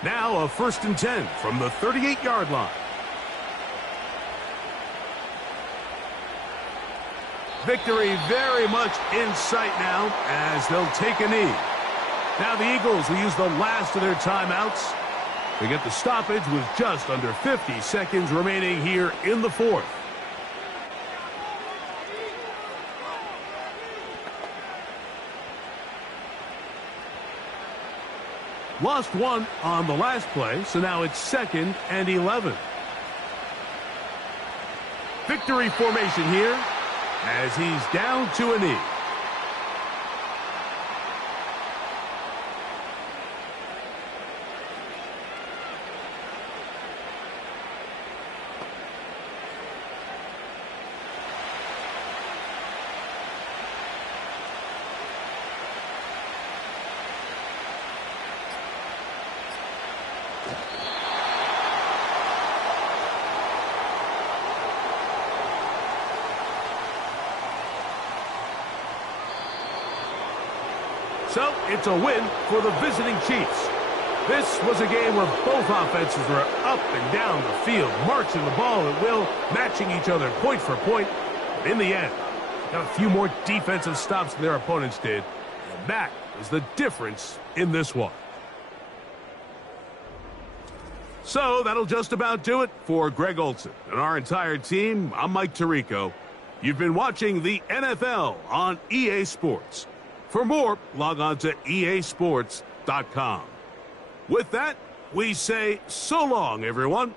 Now a 1st and 10 from the 38-yard line. Victory very much in sight now as they'll take a knee. Now the Eagles will use the last of their timeouts. They get the stoppage with just under 50 seconds remaining here in the 4th. Lost one on the last play, so now it's 2nd and 11. Victory formation here as he's down to a knee. So it's a win for the visiting Chiefs. This was a game where both offenses were up and down the field, marching the ball at will, matching each other point for point. But in the end, got a few more defensive stops than their opponents did, and that is the difference in this one. So that'll just about do it for Greg Olson and our entire team. I'm Mike Tirico. You've been watching the NFL on EA Sports. For more, log on to easports.com. With that, we say so long, everyone.